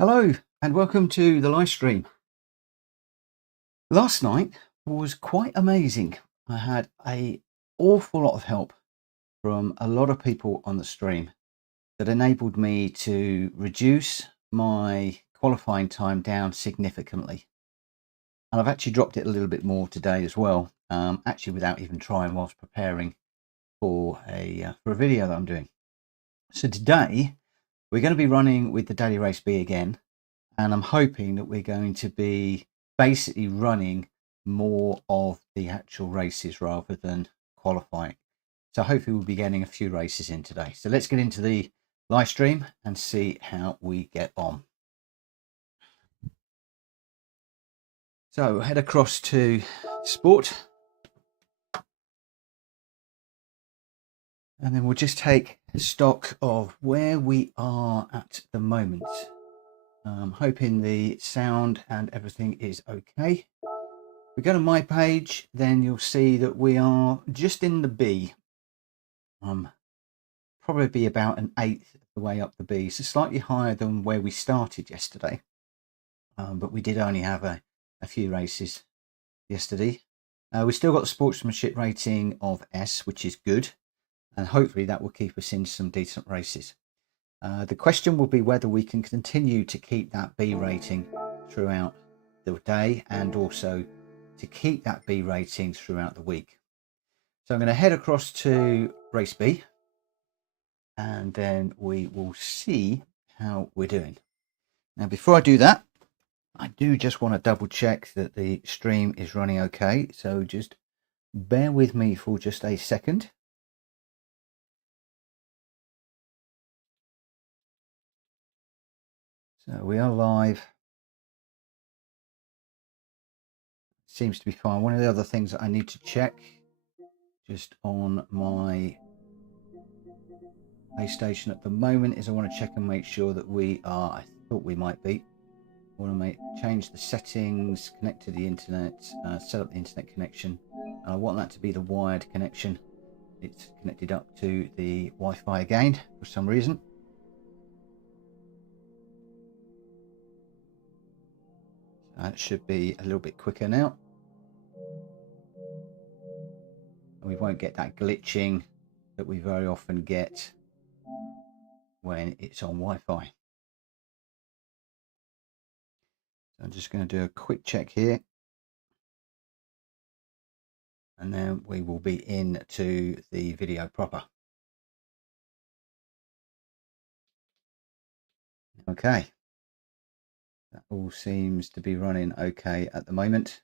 Hello and welcome to the live stream. Last night was quite amazing. I had an awful lot of help from a lot of people on the stream that enabled me to reduce my qualifying time down significantly. And I've actually dropped it a little bit more today as well, actually without even trying whilst preparing for a video that I'm doing. So today we're going to be running with the Daily Race B again. And I'm hoping that we're going to be basically running more of the actual races rather than qualifying. So hopefully we'll be getting a few races in today. So let's get into the live stream and see how we get on. So head across to sport. And then we'll just take stock of where we are at the moment. I'm hoping the sound and everything is okay. If we go to my page, then you'll see that we are just in the B. Probably be about an eighth of the way up the B, so slightly higher than where we started yesterday. But we did only have a few races yesterday. We've still got the sportsmanship rating of S, which is good, and hopefully that will keep us in some decent races. The question will be whether we can continue to keep that B rating throughout the day and also to keep that B rating throughout the week. So I'm going to head across to race B and then we will see how we're doing. Now before I do that, I do just want to double check that the stream is running okay, so just bear with me for just a second. So we are live. Seems to be fine. One of the other things that I need to check just on my PlayStation at the moment is I want to check and make sure that we are, I thought we might be. I want to change the settings, connect to the internet, set up the internet connection. And I want that to be the wired connection. It's connected up to the Wi-Fi again for some reason. That should be a little bit quicker now. And we won't get that glitching that we very often get when it's on Wi-Fi. So I'm just going to do a quick check here. And then we will be into the video proper. Okay. That all seems to be running okay at the moment.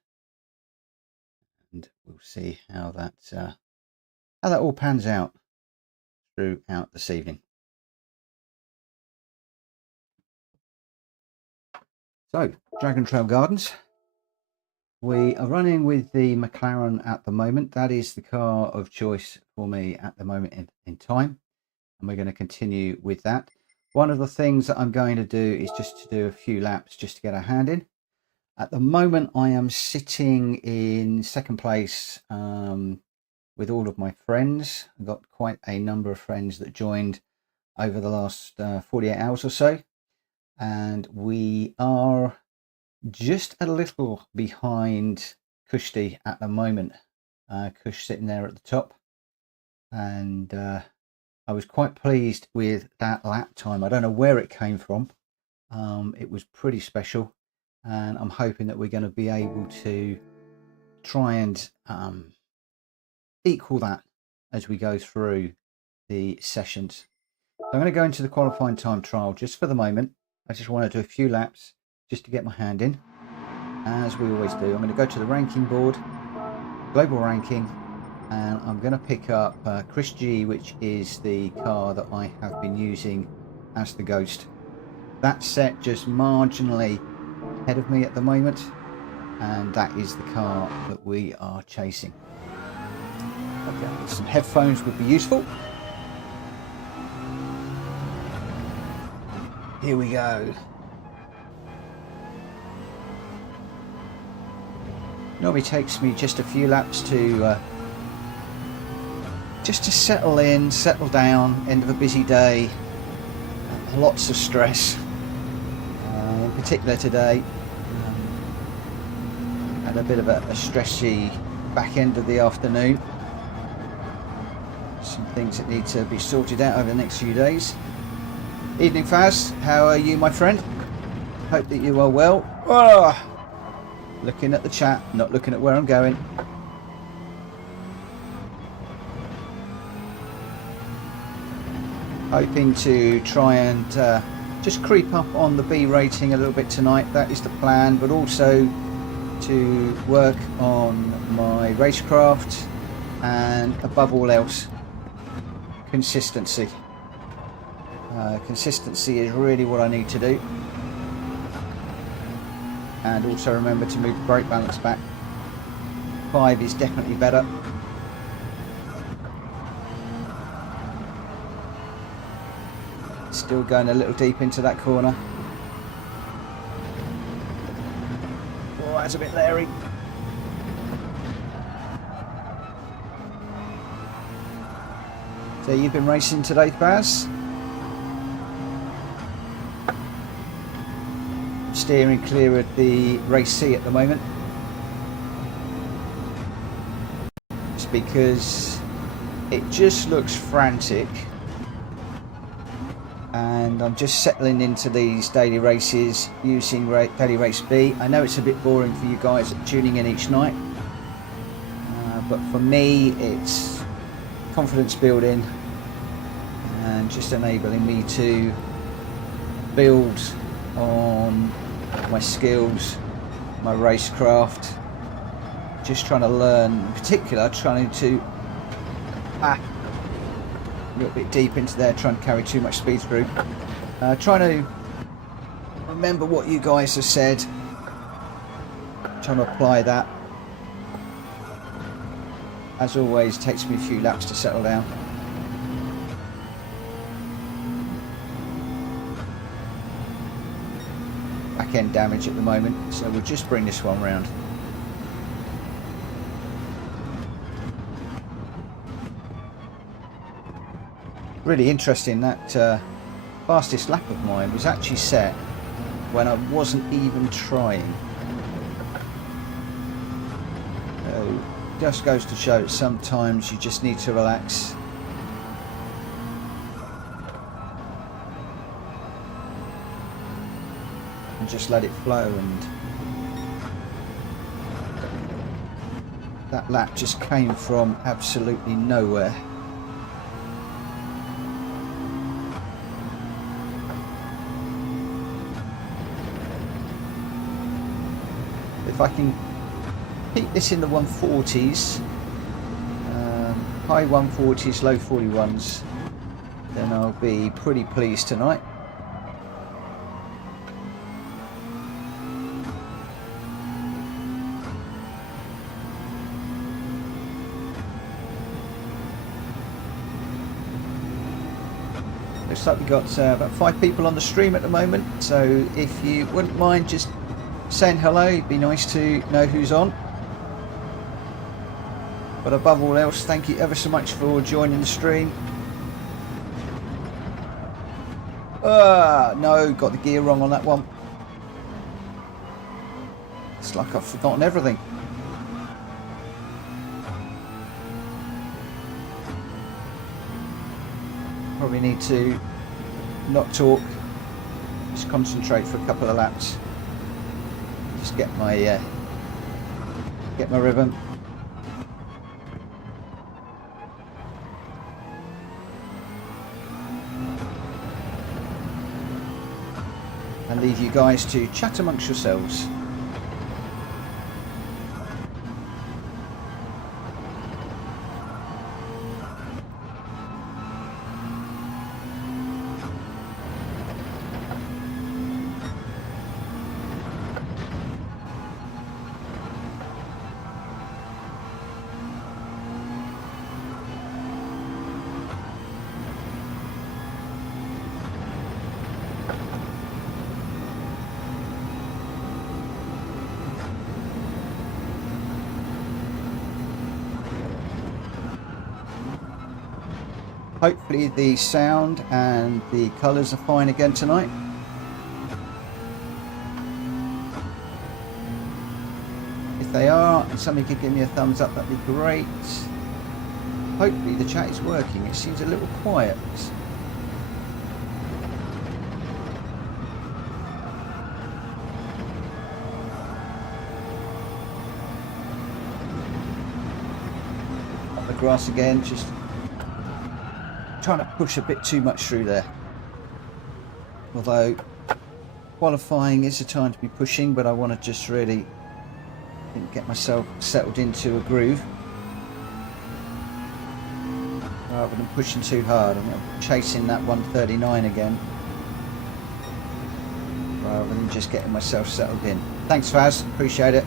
And we'll see how that all pans out throughout this evening. So, Dragon Trail Gardens. We are running with the McLaren at the moment. That is the car of choice for me at the moment in time. And we're going to continue with that. One of the things that I'm going to do is just to do a few laps just to get a hand in. At the moment, I am sitting in second place with all of my friends. I've got quite a number of friends that joined over the last 48 hours or so. And we are just a little behind Cushdy at the moment. Cush sitting there at the top. And I was quite pleased with that lap time. I don't know where it came from. It was pretty special. And I'm hoping that we're going to be able to try and equal that as we go through the sessions. So I'm going to go into the qualifying time trial just for the moment. I just want to do a few laps just to get my hand in, as we always do. I'm going to go to the ranking board, global ranking, and I'm going to pick up Chris G, which is the car that I have been using as the Ghost. That's set just marginally ahead of me at the moment, and that is the car that we are chasing. Okay, some headphones would be useful. Here we go. Normally takes me just a few laps to just to settle in, settle down. End of a busy day, lots of stress. particular today. Had a bit of a stressy back end of the afternoon. Some things that need to be sorted out over the next few days. Evening Faz, how are you, my friend? Hope that you are well. Oh, looking at the chat, not looking at where I'm going. Hoping to try and just creep up on the B rating a little bit tonight. That is the plan, but also to work on my racecraft and above all else, consistency. Consistency is really what I need to do. And also remember to move the brake balance back. 5 is definitely better. Still going a little deep into that corner. Oh, that's a bit leery. So you've been racing today, Baz? Steering clear of the race C at the moment. It's because it just looks frantic. And I'm just settling into these daily races using daily race B. I know it's a bit boring for you guys tuning in each night, but for me it's confidence building and just enabling me to build on my skills, my racecraft. Just trying to learn, in particular trying to a little bit deep into there, trying to carry too much speed through. Trying to remember what you guys have said, trying to apply that. As always, it takes me a few laps to settle down. Back end damage at the moment, so we'll just bring this one round. Really interesting, that fastest lap of mine was actually set when I wasn't even trying. So just goes to show that sometimes you just need to relax. And just let it flow, and that lap just came from absolutely nowhere. If I can keep this in the 140s, high 140s, low 41s, then I'll be pretty pleased tonight. Looks like we've got about 5 people on the stream at the moment, so if you wouldn't mind just saying hello, it'd be nice to know who's on. But above all else, thank you ever so much for joining the stream. No, got the gear wrong on that one. It's like I've forgotten everything. Probably need to not talk, just concentrate for a couple of laps. Just get my rhythm. And leave you guys to chat amongst yourselves. Hopefully the sound and the colours are fine again tonight. If they are, and somebody could give me a thumbs up, that'd be great. Hopefully the chat is working. It seems a little quiet. On the grass again, just trying to push a bit too much through there. Although qualifying is a time to be pushing, but I want to just really get myself settled into a groove rather than pushing too hard. I'm chasing that 139 again rather than just getting myself settled in. Thanks Faz, appreciate it.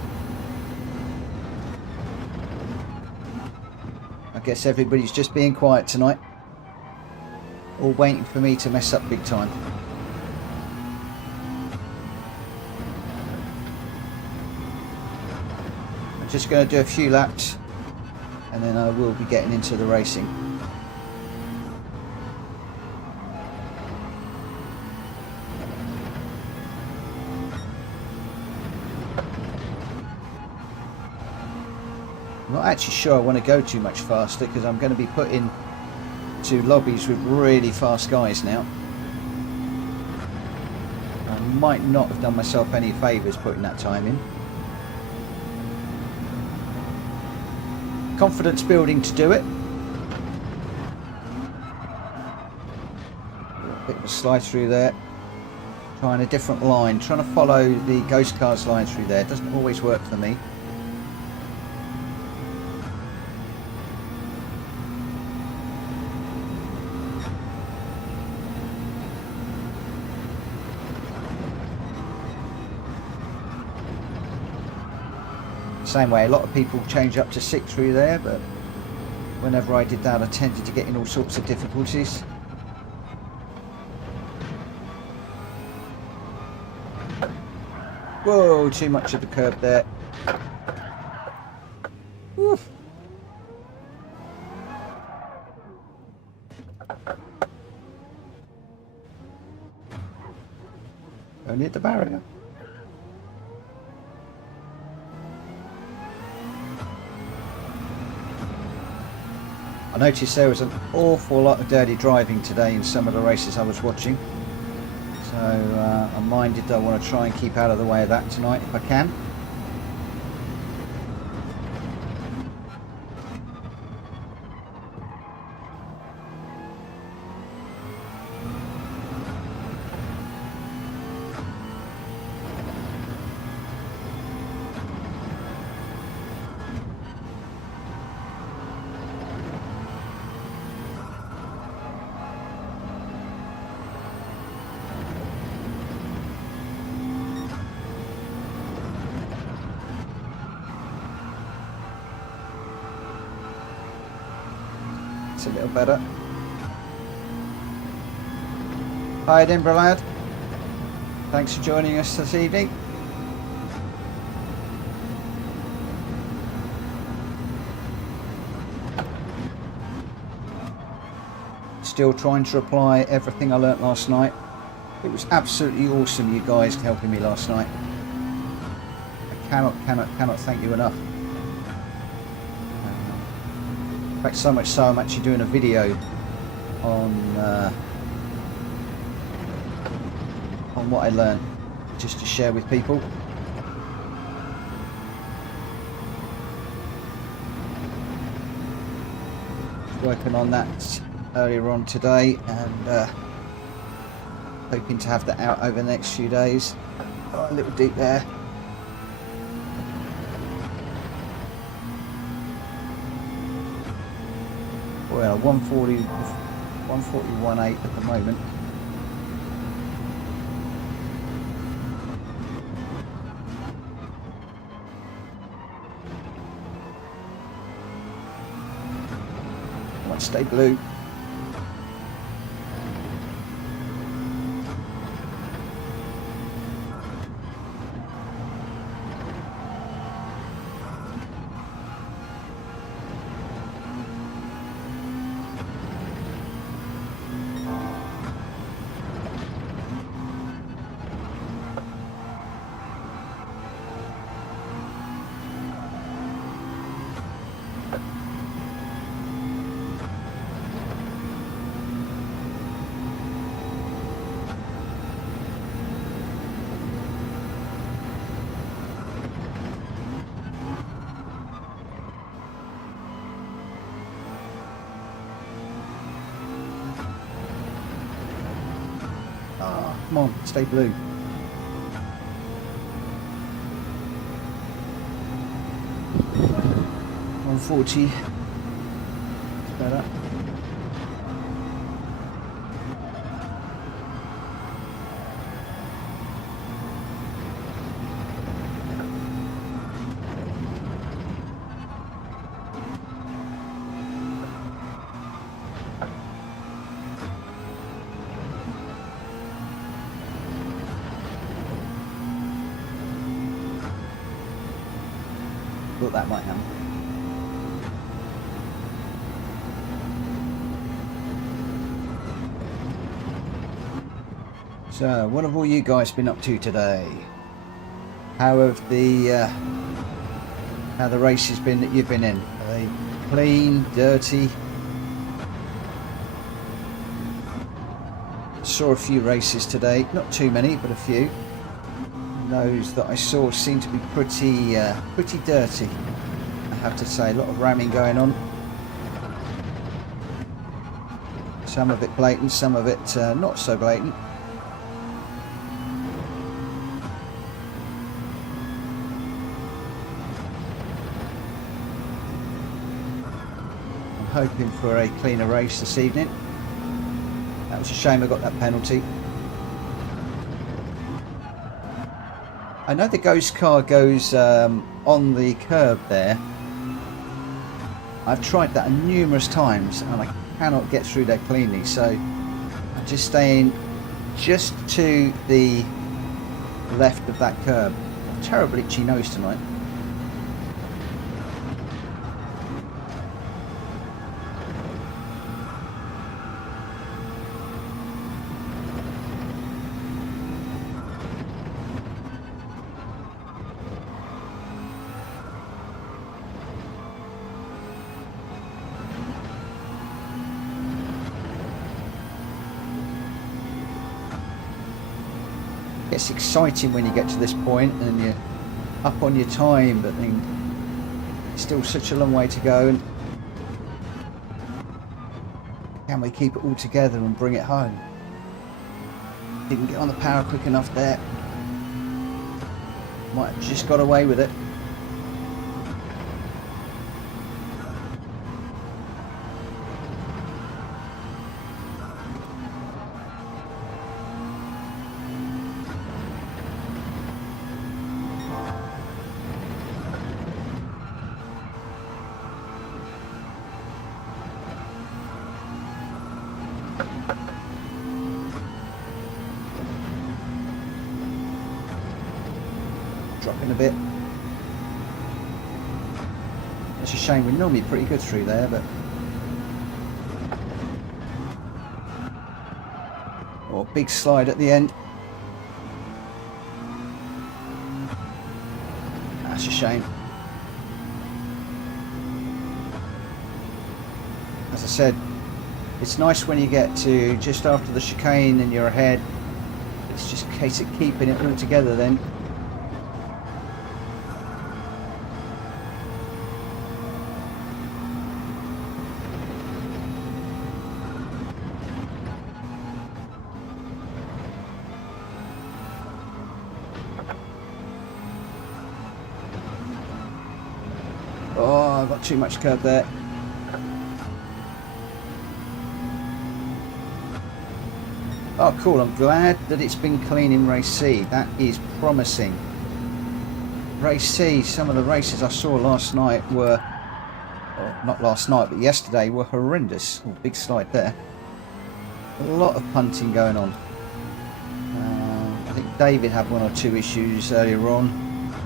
I guess everybody's just being quiet tonight, all waiting for me to mess up big time. Just going to do a few laps and then I will be getting into the racing. I'm not actually sure I want to go too much faster because I'm going to be put in to lobbies with really fast guys now. I might not have done myself any favours putting that time in. Confidence building to do it. A bit of a slide through there. Trying a different line. Trying to follow the ghost cars line through there. Doesn't always work for me. Same way, a lot of people change up to 6 through there, but whenever I did that I tended to get in all sorts of difficulties. Whoa, too much of the curb there. Oof. Only at the barrier. I noticed there was an awful lot of dirty driving today in some of the races I was watching, so I'm minded I want to try and keep out of the way of that tonight if I can. A little better. Hi Edinburgh lad, thanks for joining us this evening. Still trying to apply everything I learnt last night. It was absolutely awesome you guys helping me last night. I cannot thank you enough. In fact, so much so I'm actually doing a video on what I learned, just to share with people. Working on that earlier on today and hoping to have that out over the next few days. Oh, a little deep there. Well, 141.8 at the moment. I want to stay blue. Ah, come on, stay blue. 140. It's better. Thought that might happen. So, what have all you guys been up to today? How have how the races been that you've been in? Are they clean, dirty? Saw a few races today, not too many, but a few. Those that I saw seem to be pretty dirty, I have to say. A lot of ramming going on. Some of it blatant, some of it not so blatant. I'm hoping for a cleaner race this evening. That was a shame I got that penalty. I know the ghost car goes on the curb there. I've tried that numerous times and I cannot get through there cleanly, so I'm just staying just to the left of that curb. Terrible itchy nose tonight. It's exciting when you get to this point and you're up on your time, but then it's still such a long way to go, and can we keep it all together and bring it home? Didn't get on the power quick enough there. Might have just got away with it. Dropping a bit. It's a shame, we're normally pretty good through there, but oh, big slide at the end. That's a shame. As I said, it's nice when you get to just after the chicane and you're ahead. It's just a case of keeping it all together then. Oh, I've got too much curb there. Oh, cool. I'm glad that it's been clean in race C. That is promising. Race C, some of the races I saw last night were, well, not last night, but yesterday, were horrendous. Oh, big slide there. A lot of punting going on. I think David had one or two issues earlier on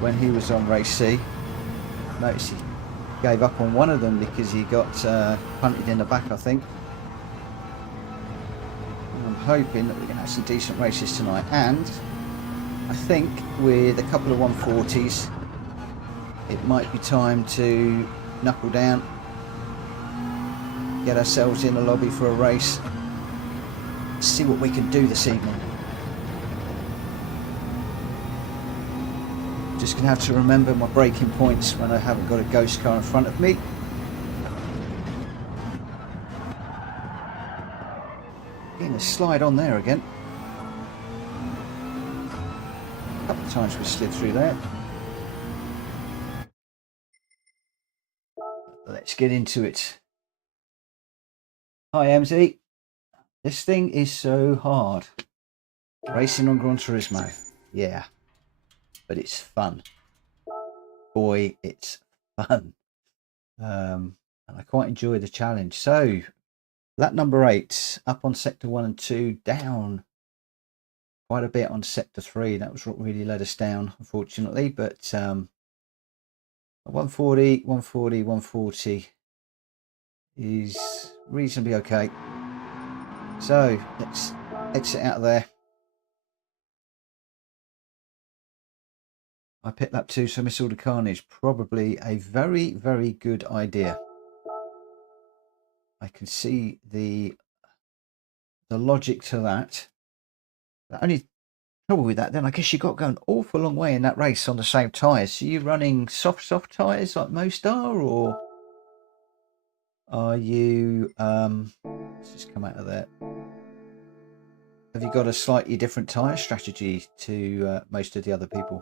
when he was on race C. Notice he gave up on one of them because he got punted in the back, I think. I'm hoping that we're going to have some decent races tonight, and I think with a couple of 140s it might be time to knuckle down, get ourselves in the lobby for a race, see what we can do this evening. Just going to have to remember my braking points when I haven't got a ghost car in front of me. Getting a slide on there again. A couple of times we slid through there. Let's get into it. Hi MZ. This thing is so hard. Racing on Gran Turismo. Yeah. But it's fun. Boy, it's fun. And I quite enjoy the challenge. So, lap number 8, up on sector 1 and 2, down quite a bit on sector 3. That was what really let us down, unfortunately. But 140, 140, 140 is reasonably okay. So, let's exit out of there. I picked lap 2, so miss all the carnage. Probably a very, very good idea. I can see the logic to that. The only trouble with that, then I guess you got to go an awful long way in that race on the same tyres. So you running soft tyres like most are, or are you let's just come out of there. Have you got a slightly different tyre strategy to most of the other people?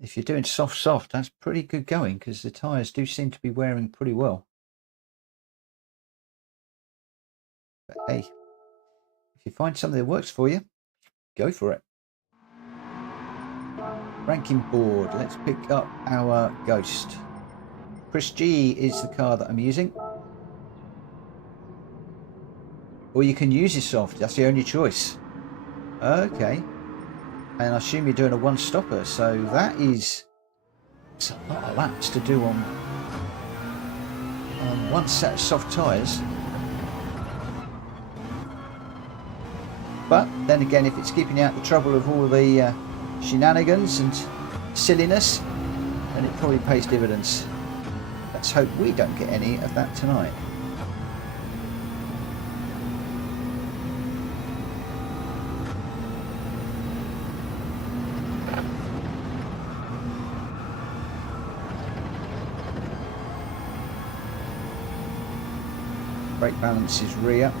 If you're doing soft, that's pretty good going, because the tyres do seem to be wearing pretty well. But hey, if you find something that works for you, go for it. Ranking board. Let's pick up our Ghost. Chris G is the car that I'm using. Or you can use your soft. That's the only choice. Okay. And I assume you're doing a one-stopper, so that is a lot of laps to do on one set of soft tyres. But then again, if it's keeping you out the trouble of all the shenanigans and silliness, then it probably pays dividends. Let's hope we don't get any of that tonight. Brake balance is rear.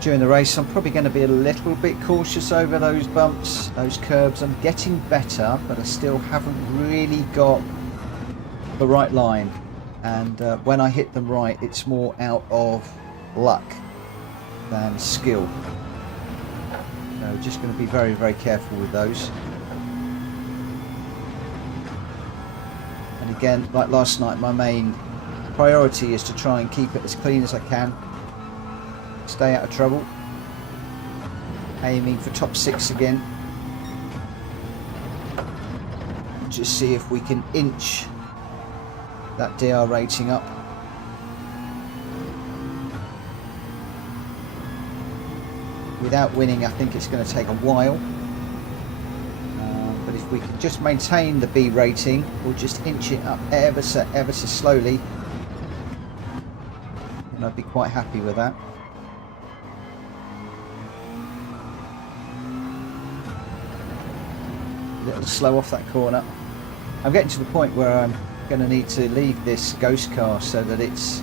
During the race, I'm probably going to be a little bit cautious over those bumps, those curbs. I'm getting better, but I still haven't really got the right line. And when I hit them right, it's more out of luck than skill. So just going to be very, very careful with those. And again, like last night, my main priority is to try and keep it as clean as I can. Stay out of trouble. Aiming for top 6 again. Just see if we can inch that DR rating up. Without winning, I think it's going to take a while. But if we can just maintain the B rating, or just inch it up ever so slowly, then I'd be quite happy with that. A little slow off that corner. I'm getting to the point where I'm going to need to leave this Ghost car so that it's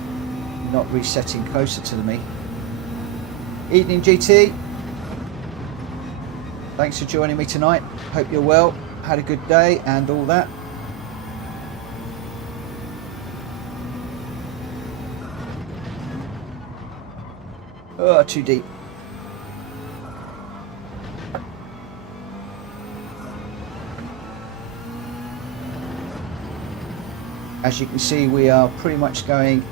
not resetting closer to me. Evening GT. Thanks for joining me tonight. Hope you're well, had a good day and all that. Oh, too deep. As you can see, we are pretty much going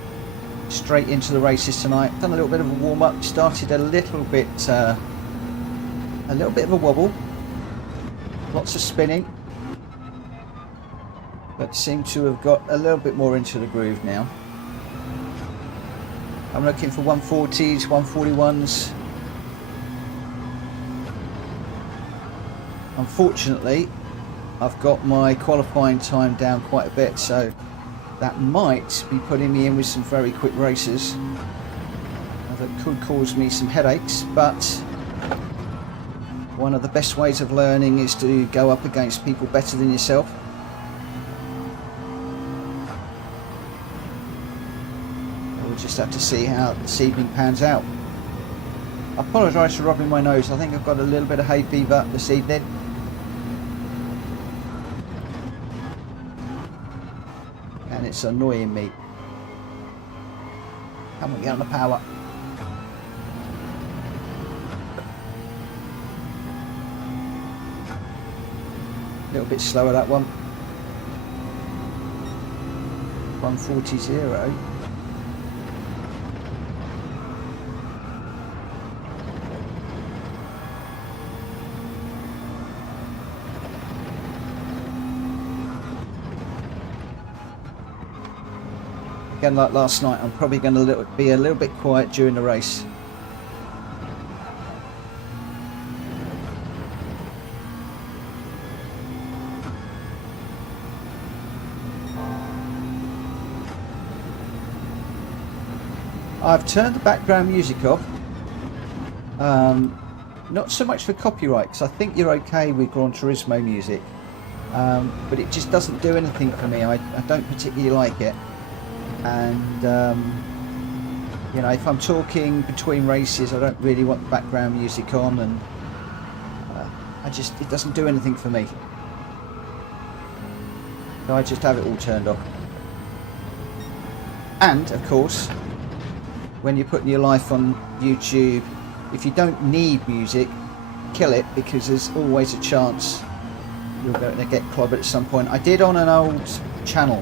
straight into the races tonight. Done a little bit of a warm-up, started a little bit of a wobble, lots of spinning, but seem to have got a little bit more into the groove now. I'm looking for 140s, 141s. Unfortunately, I've got my qualifying time down quite a bit, so that might be putting me in with some very quick races that could cause me some headaches, but One of the best ways of learning is to go up against people better than yourself. We'll just have to see how this evening pans out. I apologise for rubbing my nose. I think I've got a little bit of hay fever this evening. And it's annoying me. Come on, get on the power. A little bit slower, that one. 140.0. Again, like last night, I'm probably going to be a little bit quiet during the race. I've turned the background music off. Not so much for copyright, because I think you're okay with Gran Turismo music, but it just doesn't do anything for me. I don't particularly like it. And you know, if I'm talking between races, I don't really want the background music on, and it doesn't do anything for me. So I just have it all turned off. And of course, when you're putting your life on YouTube, if you don't need music, kill it, because there's always a chance you're going to get clobbered at some point. I did on an old channel.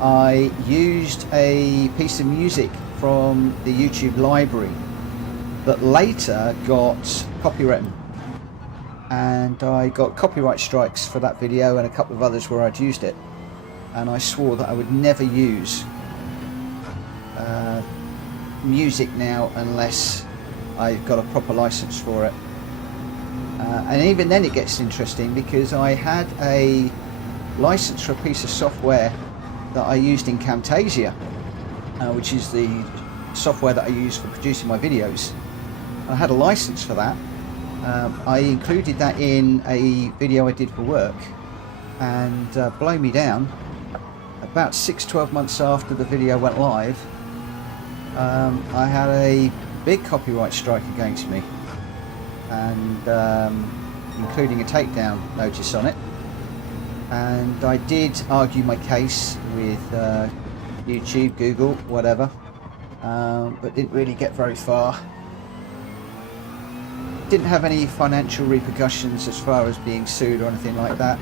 I used a piece of music from the YouTube library that later got copywritten, and I got copyright strikes for that video and a couple of others where I'd used it, and I swore that I would never use music now unless I got a proper license for it. And even then it gets interesting, because I had a license for a piece of software that I used in Camtasia, which is the software that I use for producing my videos. I had a license for that. I included that in a video I did for work, and blow me down, about 6-12 months after the video went live, I had a big copyright strike against me, and including a takedown notice on it. And I did argue my case with YouTube, Google, whatever, but didn't really get very far. Didn't have any financial repercussions as far as being sued or anything like that,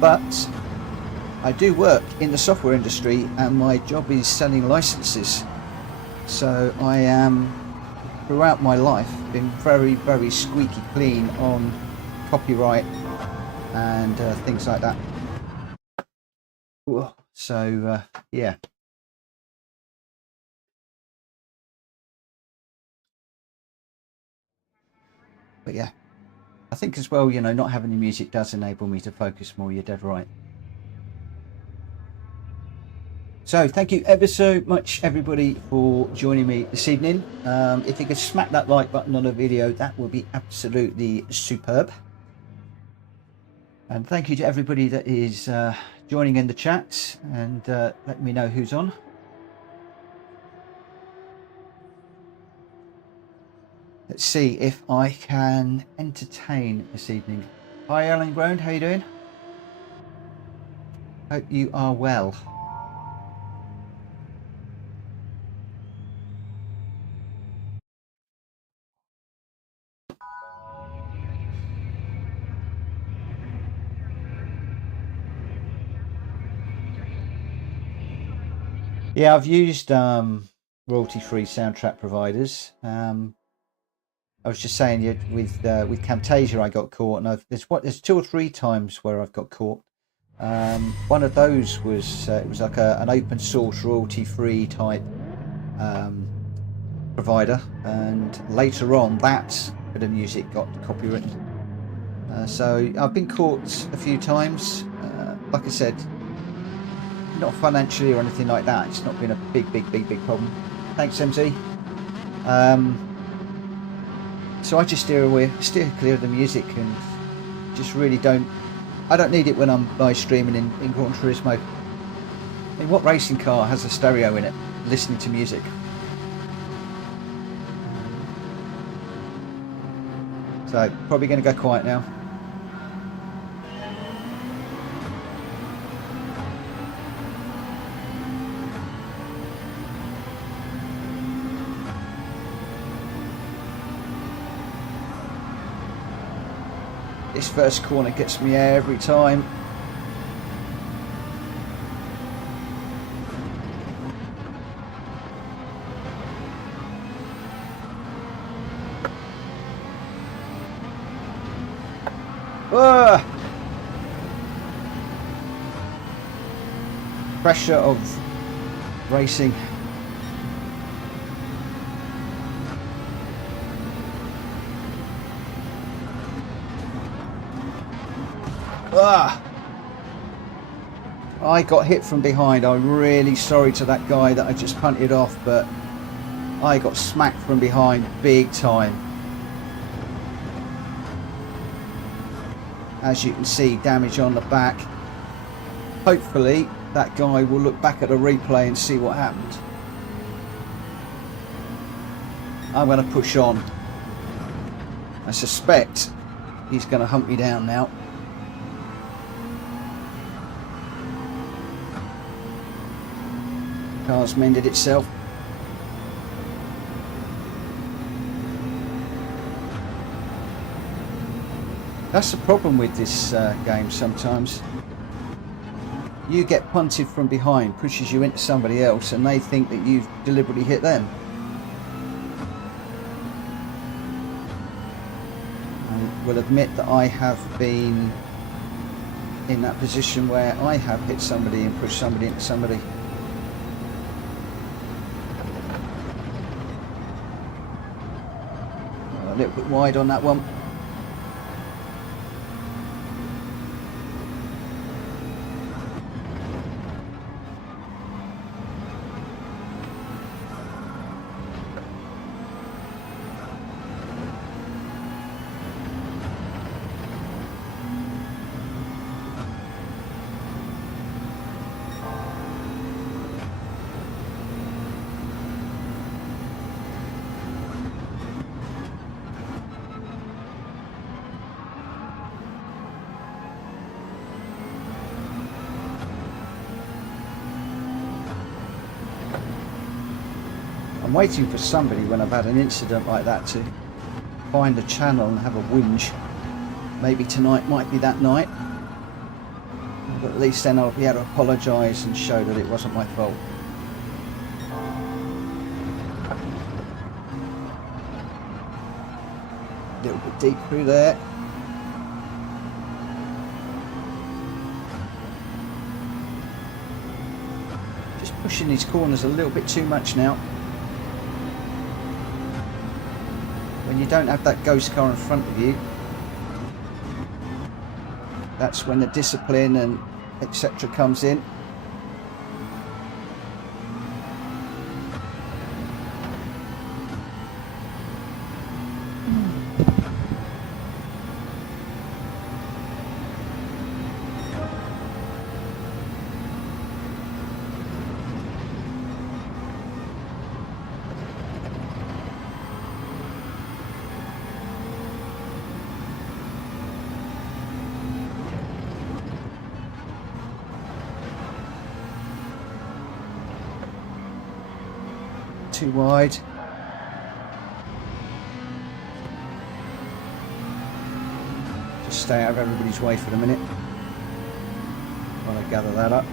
but I do work in the software industry, and my job is selling licenses. So I am, throughout my life, been very, very squeaky clean on copyright and things like that. So yeah. But yeah, I think as well, you know, not having the music does enable me to focus more. You're dead right. So thank you ever so much, everybody, for joining me this evening. If you could smack that like button on the video, that would be absolutely superb. And thank you to everybody that is joining in the chat and letting me know who's on. Let's see if I can entertain this evening. Hi, Alan Gran, how you doing? Hope you are well. Yeah, I've used royalty-free soundtrack providers. I was just saying, with Camtasia, I got caught, and there's 2 or 3 times where I've got caught. One of those was it was like an open source royalty-free type provider, and later on that bit of music got copywritten. So I've been caught a few times. Like I said, not financially or anything like that. It's not been a big problem. Thanks, MZ. So I just steer clear of the music, and just really I don't need it when I'm live streaming in Gran Turismo. I mean, what racing car has a stereo in it, listening to music? So probably going to go quiet now. This first corner gets me every time. Ah! Pressure of racing. Ah! I got hit from behind. I'm really sorry to that guy that I just punted off, but I got smacked from behind big time. As you can see, damage on the back. Hopefully that guy will look back at the replay and see what happened. I'm going to push on. I suspect he's going to hunt me down now. Car's mended itself. That's the problem with this game sometimes. You get punted from behind, pushes you into somebody else, and they think that you've deliberately hit them. I will admit that I have been in that position where I have hit somebody and pushed somebody into somebody. A little bit wide on that one. I'm waiting for somebody when I've had an incident like that to find a channel and have a whinge. Maybe tonight might be that night, but at least then I'll be able to apologise and show that it wasn't my fault. A little bit deep through there. Just pushing these corners a little bit too much now. When you don't have that ghost car in front of you, that's when the discipline and etc. comes in. Too wide. Just stay out of everybody's way for the minute while I gather that up.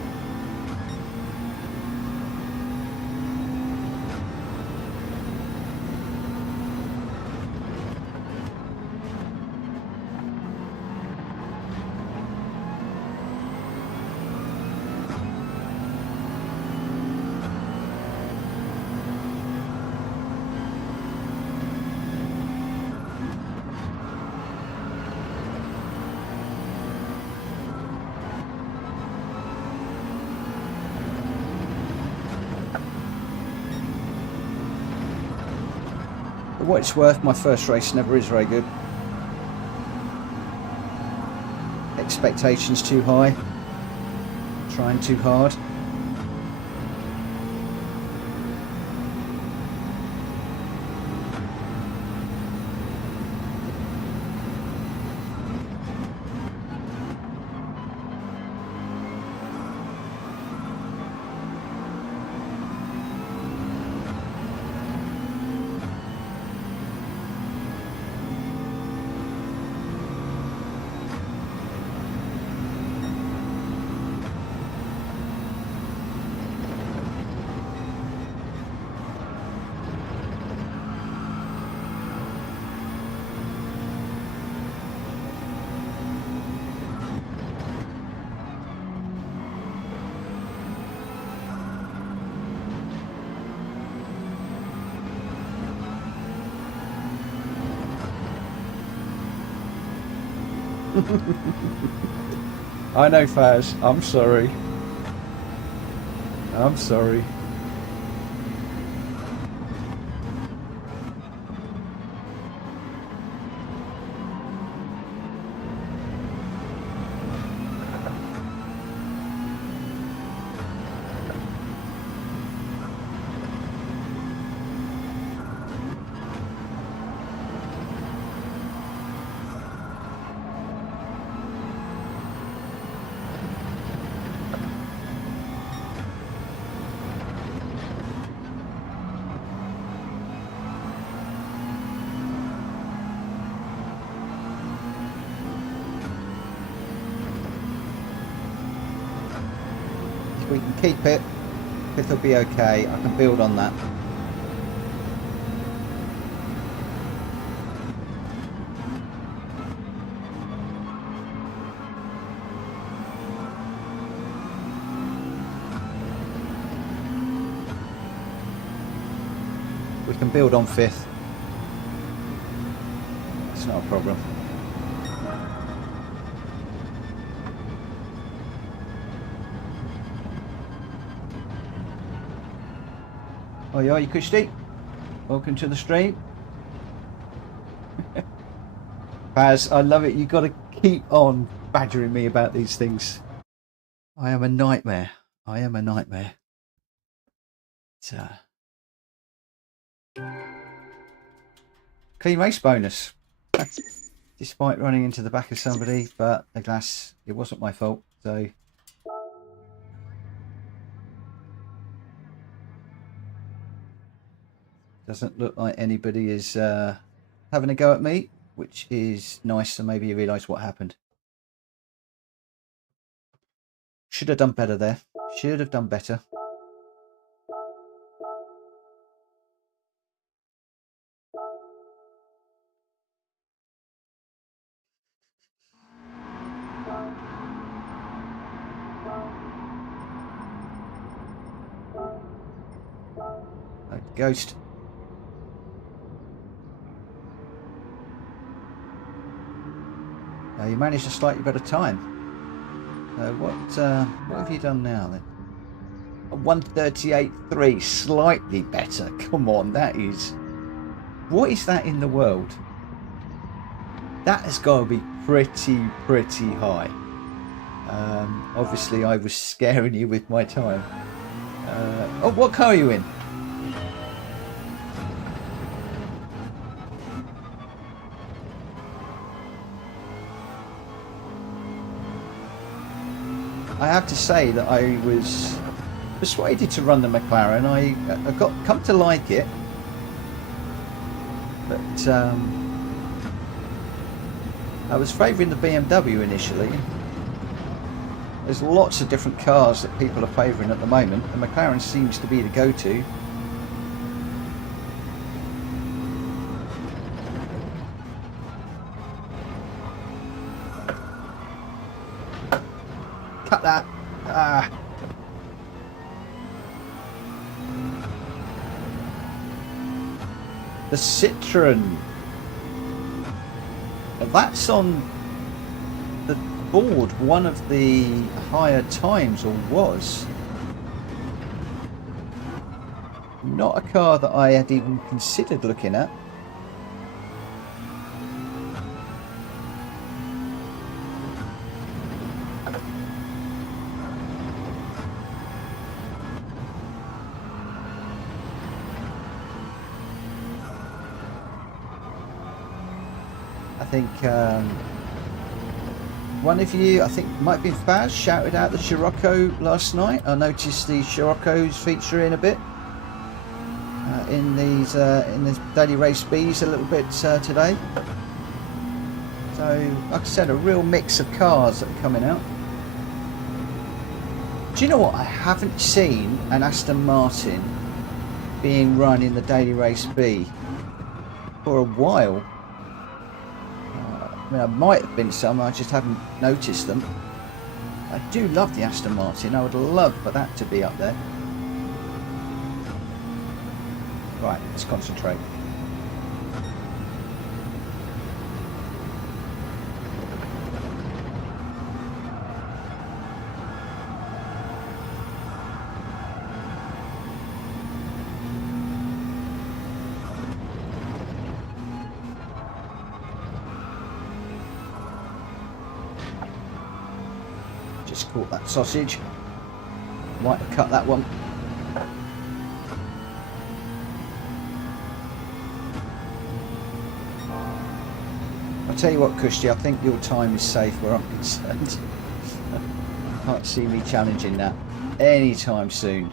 For what it's worth, my first race never is very good. Expectations too high. Trying too hard. I know, Faz. I'm sorry. I'm sorry. We can keep it. It'll be okay. I can build on that. We can build on 5th. It's not a problem. Oh, yeah, you Cushdy? Welcome to the stream. Baz, I love it. You've got to keep on badgering me about these things. I am a nightmare. I am a nightmare. Clean race bonus. Despite running into the back of somebody, but the glass, it wasn't my fault, so... Doesn't look like anybody is having a go at me, which is nice, so maybe you realise what happened. Should have done better there. Should have done better. Oh, ghost. You managed a slightly better time. What have you done now then? 1:38.3, slightly better. Come on, that is... What is that in the world? That has got to be pretty high. Obviously I was scaring you with my time. Oh, what car are you in? I have to say that I was persuaded to run the McLaren. I come to like it, but I was favouring the BMW initially. There's lots of different cars that people are favouring at the moment. The McLaren seems to be the go-to. Cut that. The Citroen. That's on the board one of the higher times, or was. Not a car that I had even considered looking at. I think one of you, I think might be Faz, shouted out the Scirocco last night. I noticed the Scirocco's featuring a bit in this daily race Bs a little bit today. So, like I said, a real mix of cars that are coming out. Do you know what? I haven't seen an Aston Martin being run in the daily race B for a while. I mean, I might have been some, I just haven't noticed them. I do love the Aston Martin. I would love for that to be up there. Right, let's concentrate. Just caught that sausage. Might have cut that one. I'll tell you what, Cushdy, I think your time is safe where I'm concerned. Can't see me challenging that anytime soon.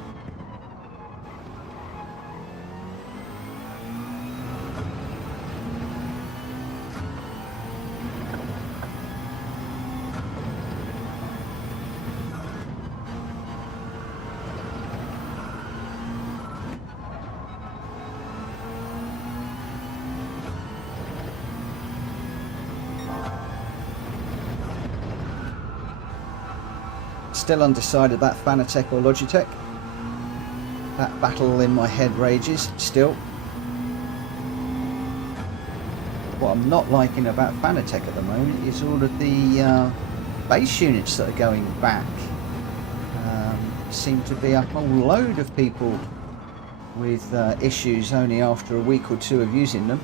Still undecided about Fanatec or Logitech. That battle in my head rages still. What I'm not liking about Fanatec at the moment is all of the base units that are going back. Seem to be a whole load of people with issues only after a week or two of using them.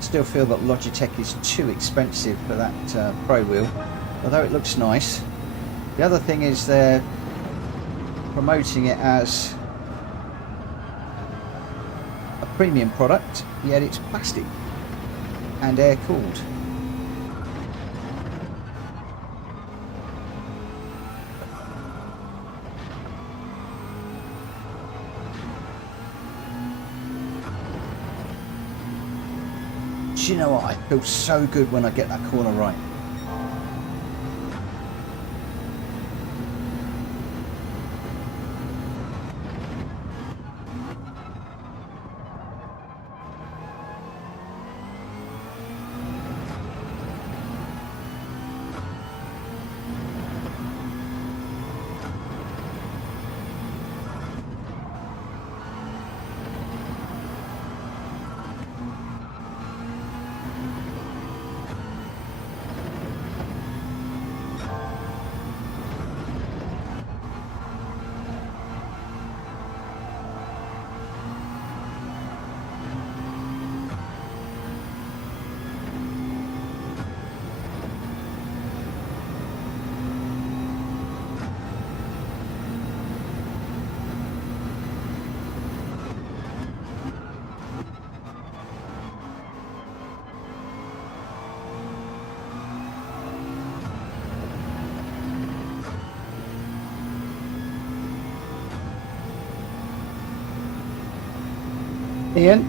Still feel that Logitech is too expensive for that Pro wheel, although it looks nice. The other thing is they're promoting it as a premium product, yet it's plastic and air cooled. Do you know what? I feel so good when I get that corner right. Ian,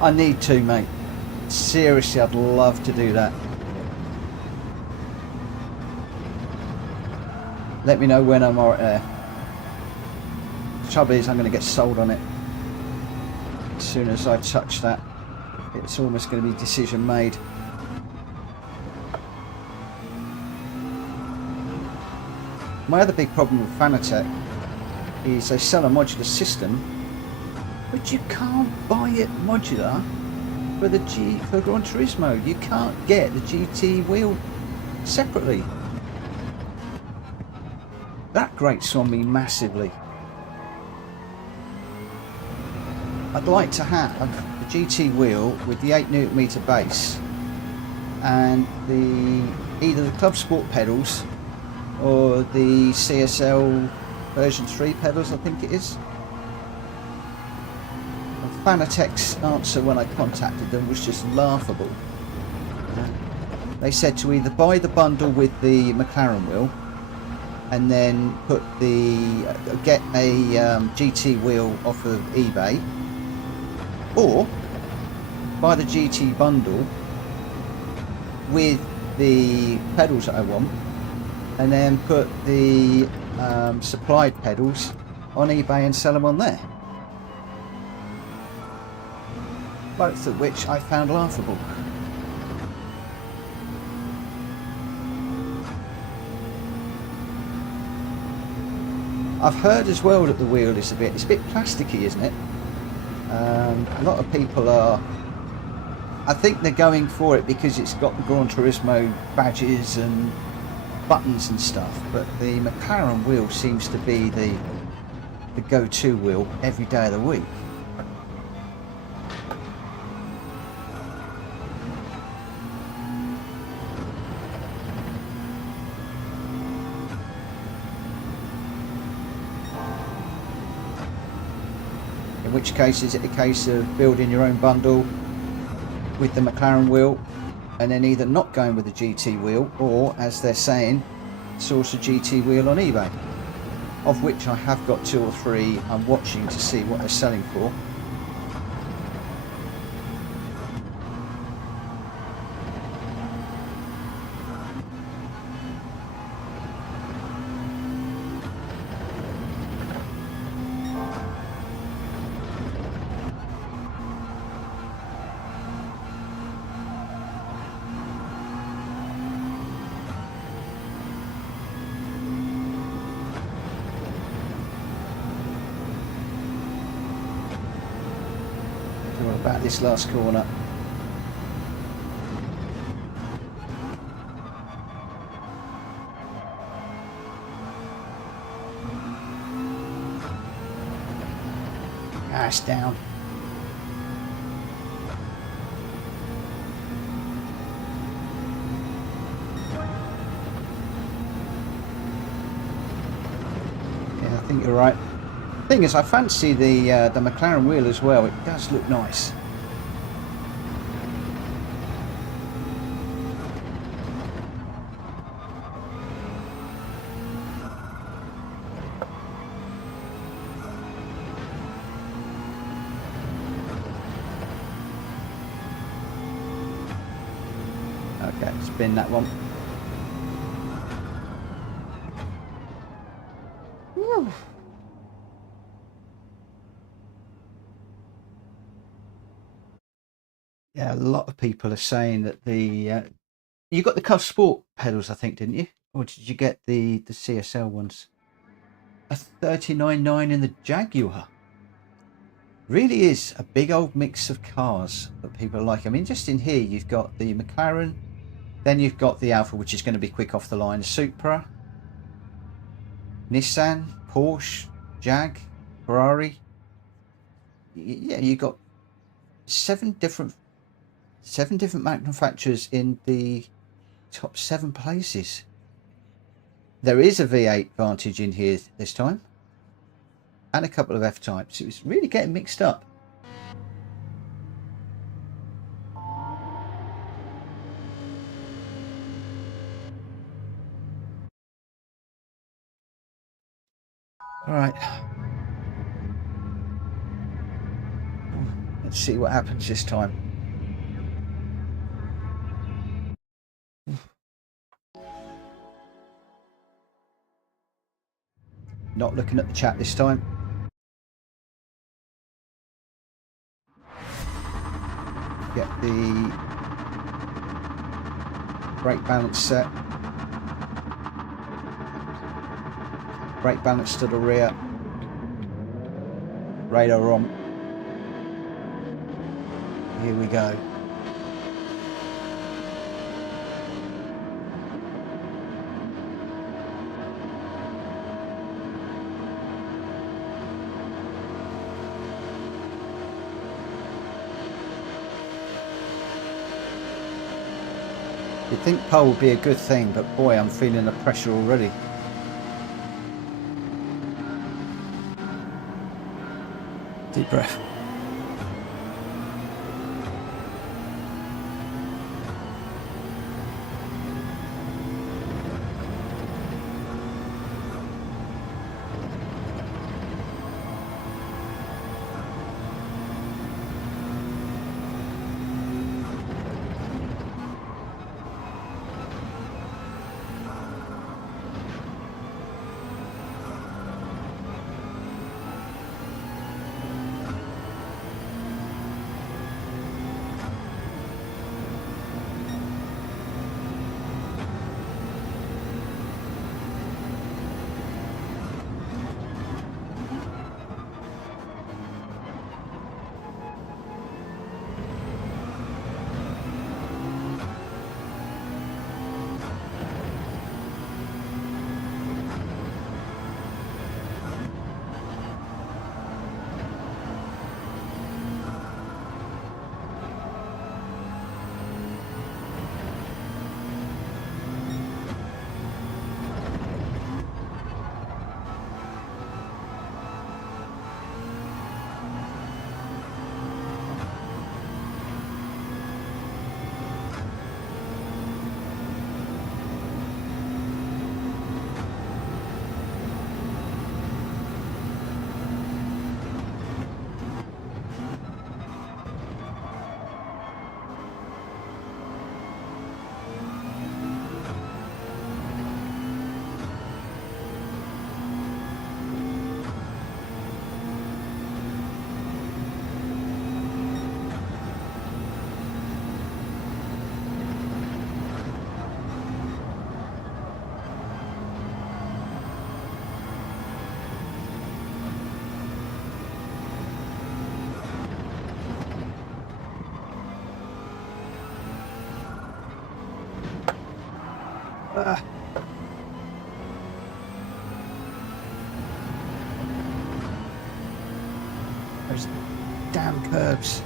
I need to, mate. Seriously, I'd love to do that. Let me know when I'm out there. The trouble is, I'm going to get sold on it. As soon as I touch that, it's almost going to be decision made. My other big problem with Fanatec is they sell a modular system, but you can't buy it modular for Gran Turismo. You can't get the GT wheel separately. That grates on me massively. I'd like to have the GT wheel with the 8Nm base and either the Club Sport pedals or the CSL version 3 pedals, I think it is. And Fanatec's answer when I contacted them was just laughable. They said to either buy the bundle with the McLaren wheel and then put get a GT wheel off of eBay, or buy the GT bundle with the pedals that I want and then put the supplied pedals on eBay and sell them on there. Both of which I found laughable. I've heard as well that the wheel is it's a bit plasticky, isn't it? A lot of people are, I think they're going for it because it's got the Gran Turismo badges and buttons and stuff, but the McLaren wheel seems to be the go-to wheel every day of the week. In which case, is it a case of building your own bundle with the McLaren wheel and then either not going with the GT wheel, or, as they're saying, source a GT wheel on eBay, of which I have got 2 or 3 I'm watching to see what they're selling for. About this last corner. Gas down. Yeah, I think you're right. Thing is, I fancy the McLaren wheel as well. It does look nice. Okay, spin that one. Whew. Yeah, a lot of people are saying that you got the Cuff Sport pedals, I think, didn't you? Or did you get the CSL ones? A 39.9 in the Jaguar. Really is a big old mix of cars that people like. I mean, just in here, you've got the McLaren, then you've got the Alfa, which is going to be quick off the line, Supra, Nissan, Porsche, Jag, Ferrari. Yeah, you've got seven different manufacturers in the top 7 places. There is a V8 Vantage in here this time, and a couple of F-types. It was really getting mixed up. All right, let's see what happens this time. Not looking at the chat this time. Get the brake balance set. Brake balance to the rear. Radar on. Here we go. You'd think pole would be a good thing, but boy, I'm feeling the pressure already. deep breath. Those damn curbs.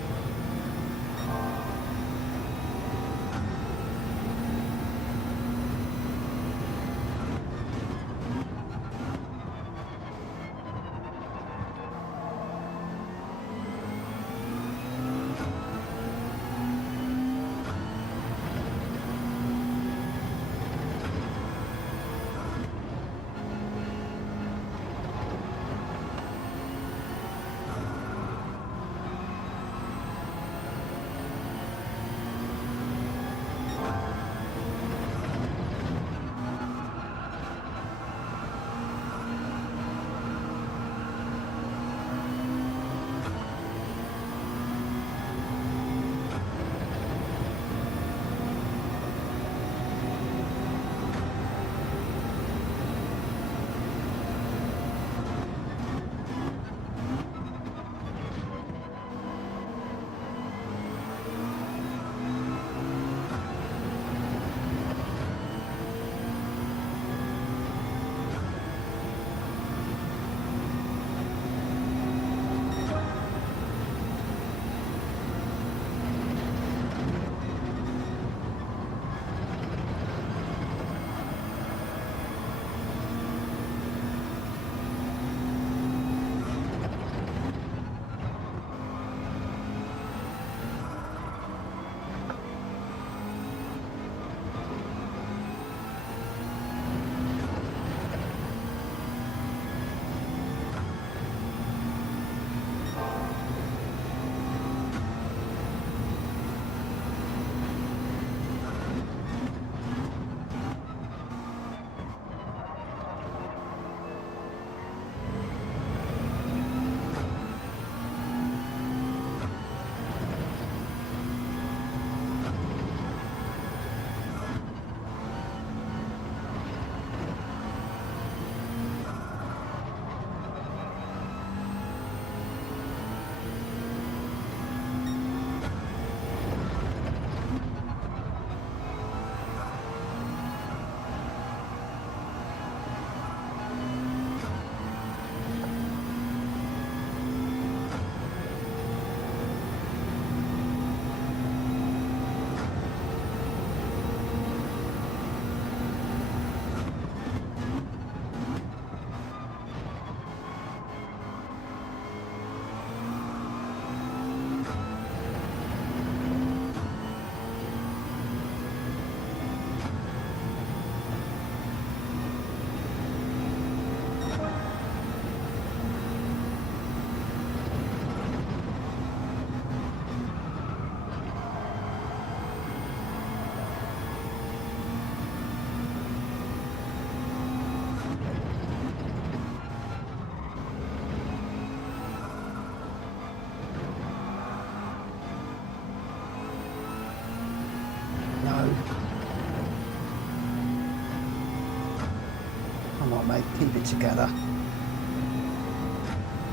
Keep it together.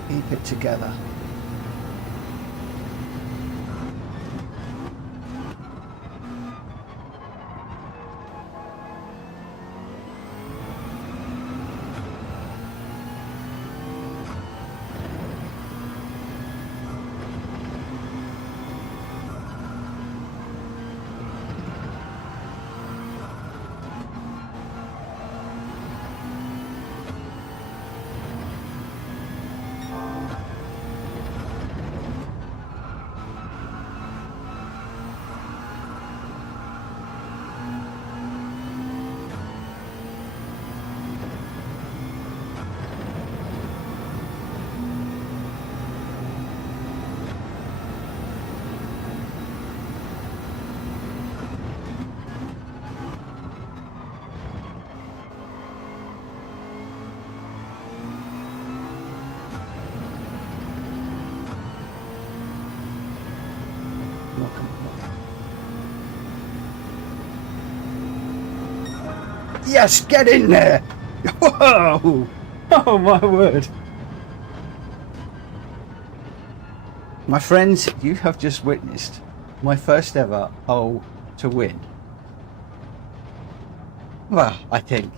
Keep it together. Yes, get in there! Whoa! Oh my word! My friends, you have just witnessed my first ever hole to win. Well, I think.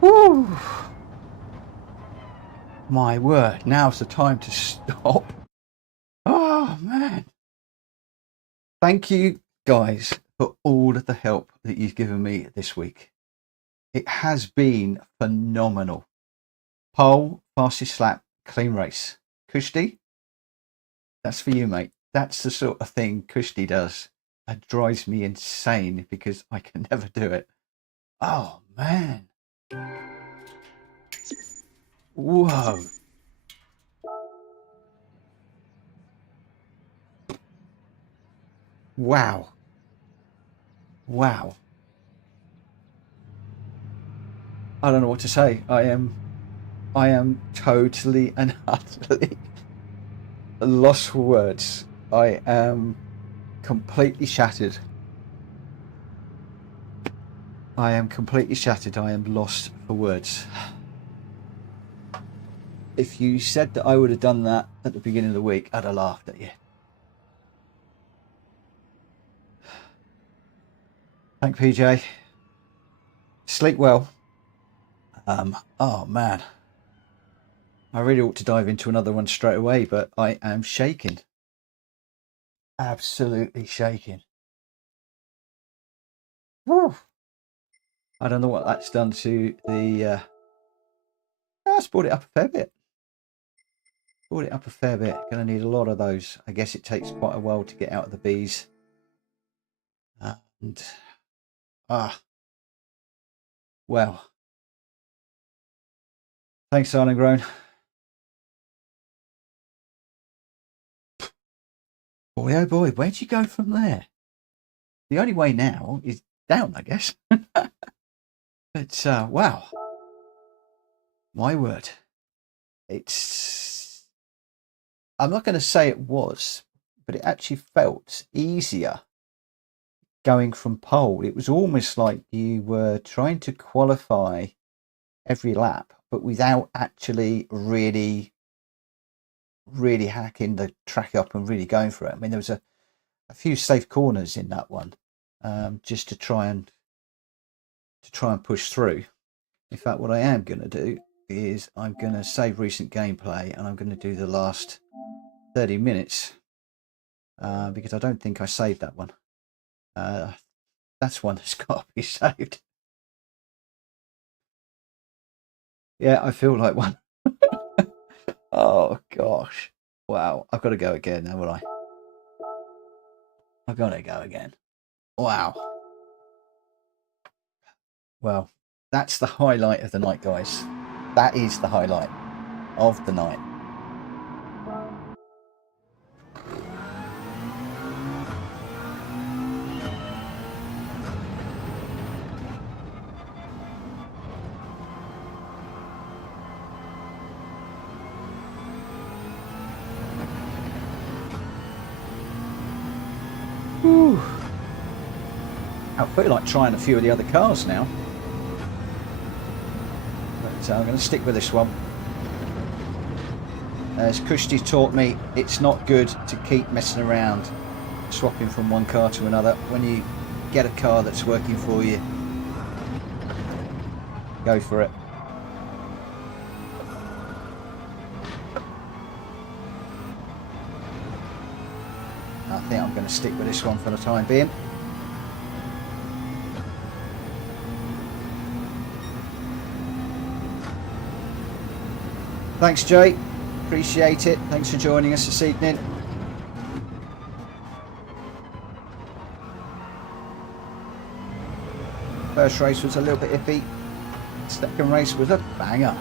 Woo! My word, now's the time to stop. Oh man. Thank you guys for all of the help that you've given me this week. It has been phenomenal. Pole, fastest lap, clean race. Cushdy, that's for you, mate. That's the sort of thing Cushdy does. It drives me insane because I can never do it. Oh man. Whoa. Wow. Wow. I don't know what to say. I am totally and utterly lost for words. I am completely shattered. I am completely shattered. I am lost for words. If you said that I would have done that at the beginning of the week, I'd have laughed at you. Thank PJ. Sleep well. Oh man. I really ought to dive into another one straight away, but I am shaking. Absolutely shaking. Woo. I don't know what that's done to the... That's brought it up a fair bit. Brought it up a fair bit. Going to need a lot of those. I guess it takes quite a while to get out of the bees. And... well. Thanks, Silent Grown. Boy, oh boy, where'd you go from there? The only way now is down, I guess. But, wow. My word. It's... I'm not going to say it was, but it actually felt easier going from pole. It was almost like you were trying to qualify every lap, but without actually really hacking the track up and really going for it. I mean, there was a few safe corners in that one, just to try and push through. In fact, what I am going to do is I'm going to save recent gameplay and I'm going to do the last 30 minutes because I don't think I saved that one. That's one that's got to be saved. Yeah, I feel like one. Oh gosh. Wow. I've got to go again, haven't I? I've got to go again. Wow. Well, that's the highlight of the night, guys. That is the highlight of the night. Whew. I feel like trying a few of the other cars now. So I'm going to stick with this one. As Cushdy taught me, it's not good to keep messing around, swapping from one car to another. When you get a car that's working for you, go for it. I think I'm going to stick with this one for the time being. Thanks, Jay. Appreciate it. Thanks for joining us this evening. First race was a little bit iffy. Second race was a banger.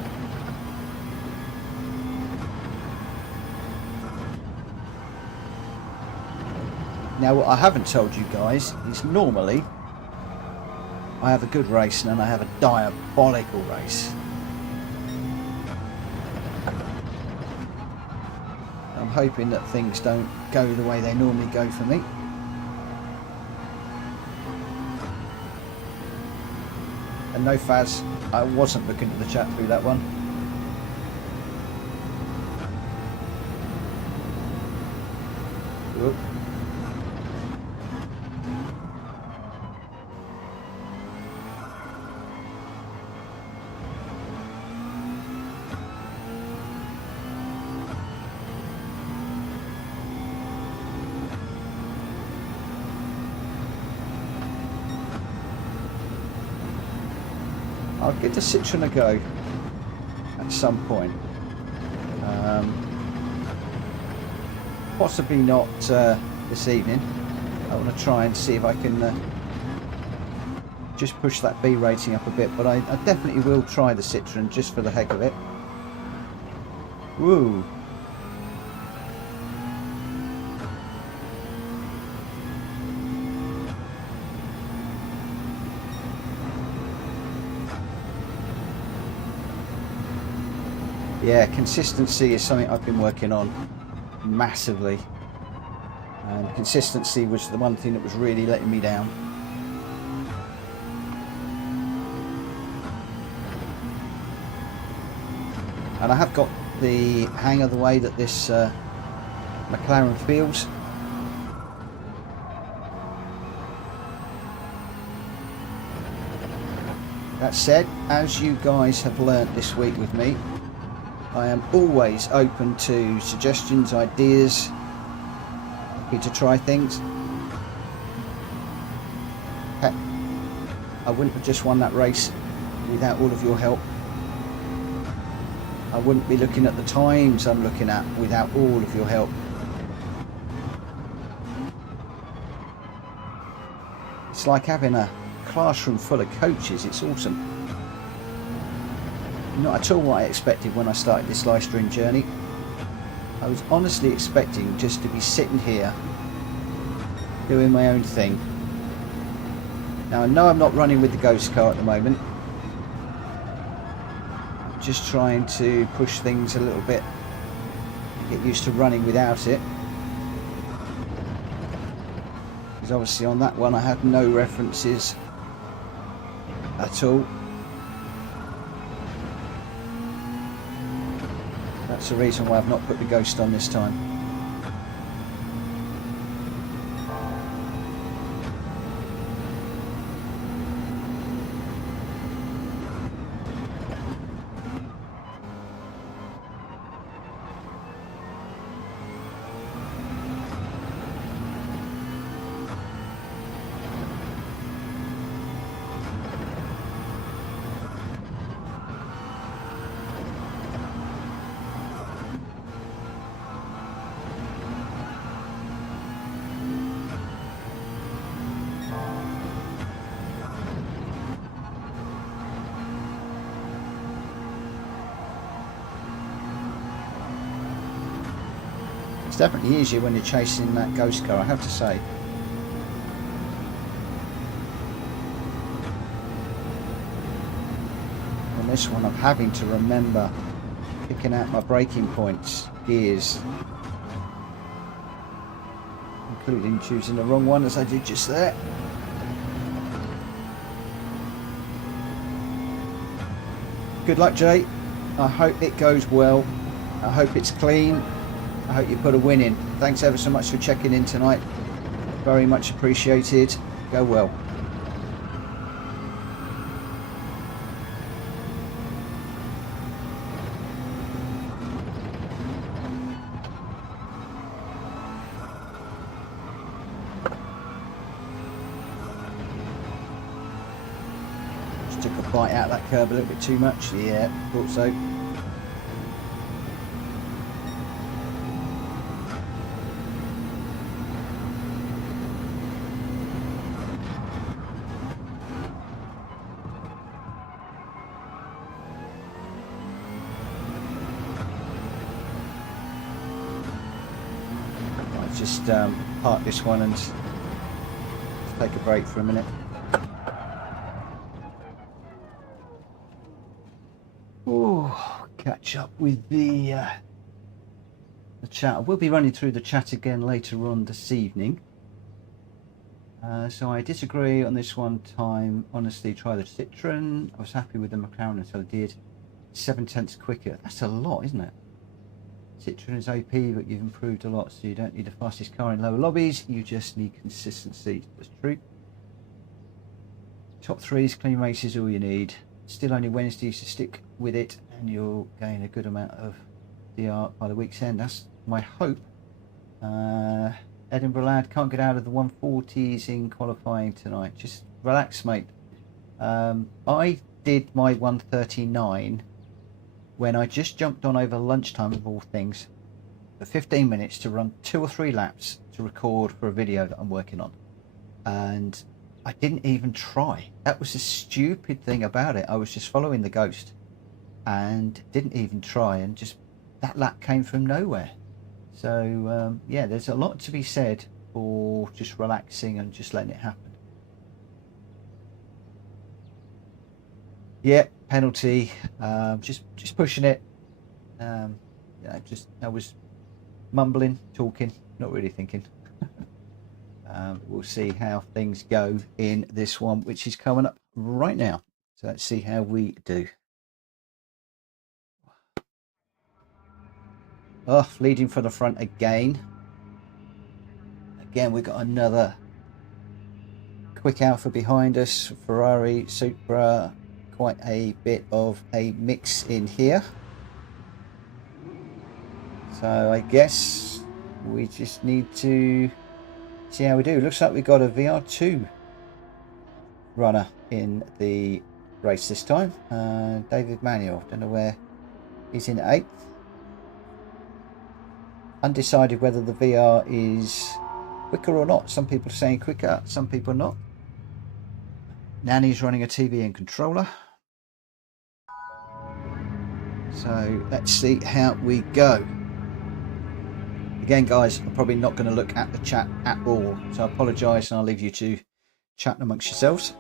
Now, what I haven't told you guys is normally I have a good race and then I have a diabolical race. I'm hoping that things don't go the way they normally go for me. And no Faz, I wasn't looking at the chat through that one. Whoop. I'll give the Citroen a go at some point. Possibly not this evening. I want to try and see if I can just push that B rating up a bit, but I definitely will try the Citroen just for the heck of it. Woo! Yeah, consistency is something I've been working on massively, and consistency was the one thing that was really letting me down. And I have got the hang of the way that this McLaren feels. That said, as you guys have learnt this week with me, I am always open to suggestions, ideas, happy to try things. Heck, I wouldn't have just won that race without all of your help. I wouldn't be looking at the times I'm looking at without all of your help. It's like having a classroom full of coaches. It's awesome. Not at all what I expected when I started this live stream journey. I was honestly expecting just to be sitting here doing my own thing. Now I know I'm not running with the ghost car at the moment. I'm just trying to push things a little bit, get used to running without it. Because obviously on that one I had no references at all. That's the reason why I've not put the ghost on this time. It's definitely easier when you're chasing that ghost car, I have to say. On this one I'm having to remember picking out my braking points, gears, including choosing the wrong one as I did just there. Good luck, Jay. I hope it goes well. I hope it's clean. I hope you put a win in. Thanks ever so much for checking in tonight. Very much appreciated. Go well. Just took a bite out of that curb a little bit too much. Yeah, thought so. Just park this one and take a break for a minute. Oh, catch up with the chat. We'll be running through the chat again later on this evening. So I disagree on this one time. Honestly, try the Citroen. I was happy with the McLaren until I did. 7/10 quicker. That's a lot, isn't it? Citroen is OP, but you've improved a lot, so you don't need the fastest car in lower lobbies. You just need consistency. That's true. Top threes, clean races, all you need. Still only Wednesdays, to stick with it, and you'll gain a good amount of DR by the week's end. That's my hope. Edinburgh lad can't get out of the 140s in qualifying tonight. Just relax, mate. I did my 139. When I just jumped on over lunchtime, of all things, for 15 minutes to run 2 or 3 laps to record for a video that I'm working on. And I didn't even try. That was the stupid thing about it. I was just following the ghost and didn't even try, and just that lap came from nowhere. So yeah, there's a lot to be said for just relaxing and just letting it happen. Yeah, penalty. Just pushing it. Yeah, I was mumbling, talking, not really thinking. We'll see how things go in this one, which is coming up right now. So let's see how we do. Oh, leading from the front again. Again, we've got another quick Alpha behind us. Ferrari, Supra. Quite a bit of a mix in here, so I guess we just need to see how we do. Looks like we've got a VR2 runner in the race this time. David Manuel, don't know where he's in 8th. Undecided whether the VR is quicker or not. Some people are saying quicker, some people not. Nanny's running a TV and controller. So let's see how we go. Again, guys, I'm probably not going to look at the chat at all, so I apologise, and I'll leave you to chat amongst yourselves.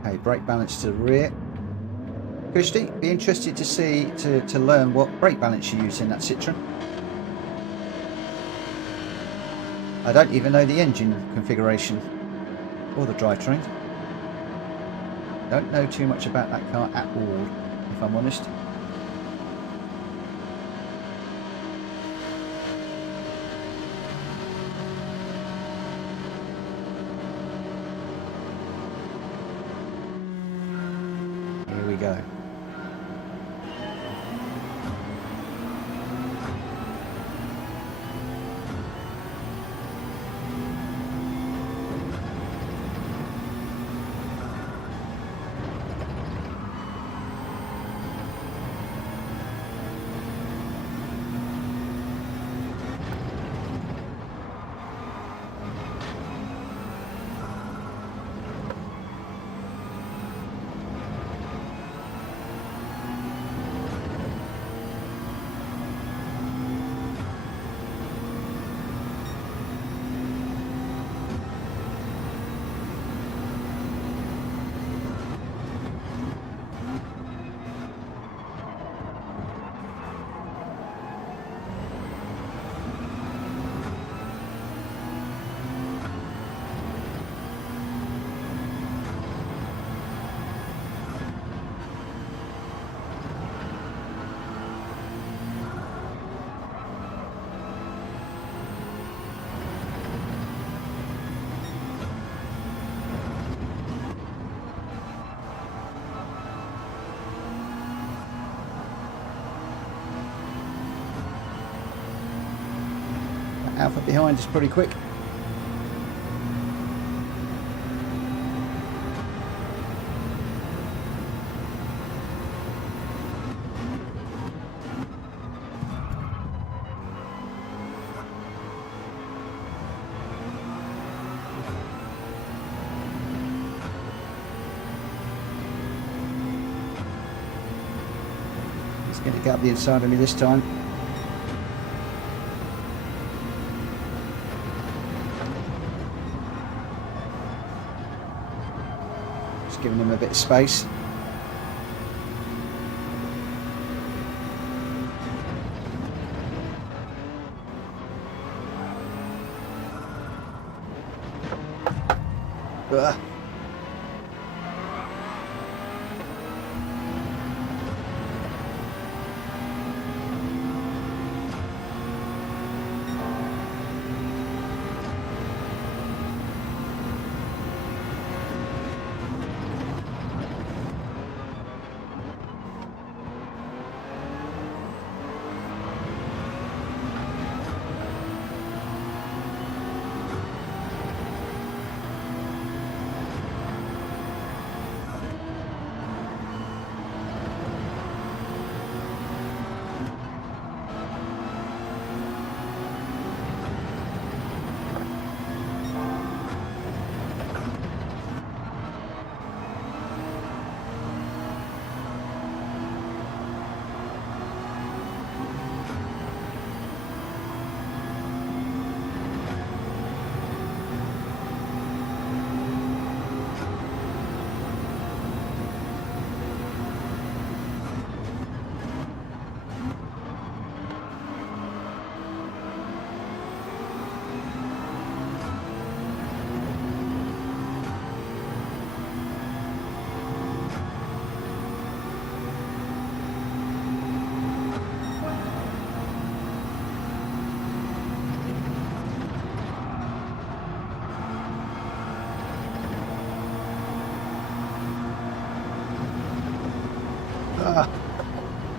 Okay, brake balance to the rear. Cushdy, be interested to see, to learn what brake balance you use in that Citroen. I don't even know the engine configuration or the drivetrain. Don't know too much about that car at all, if I'm honest. Here we go. Alpha behind is pretty quick. He's going to get up the inside of me this time. Just giving him a bit of space. Ugh.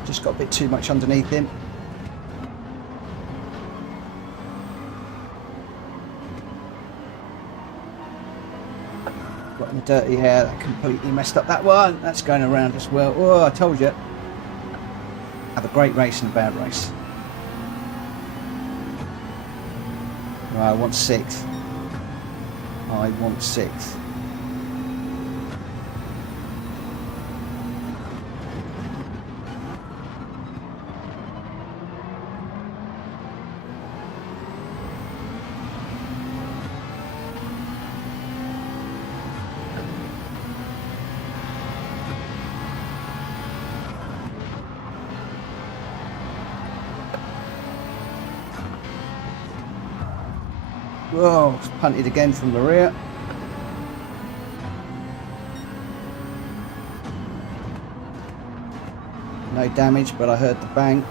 Just got a bit too much underneath him. Got in the dirty air, that completely messed up that one. That's going around as well. Oh, I told you. Have a great race and a bad race. Right, I want 6th. I want 6th. Whoa, it's punted again from the rear. No damage, but I heard the bang.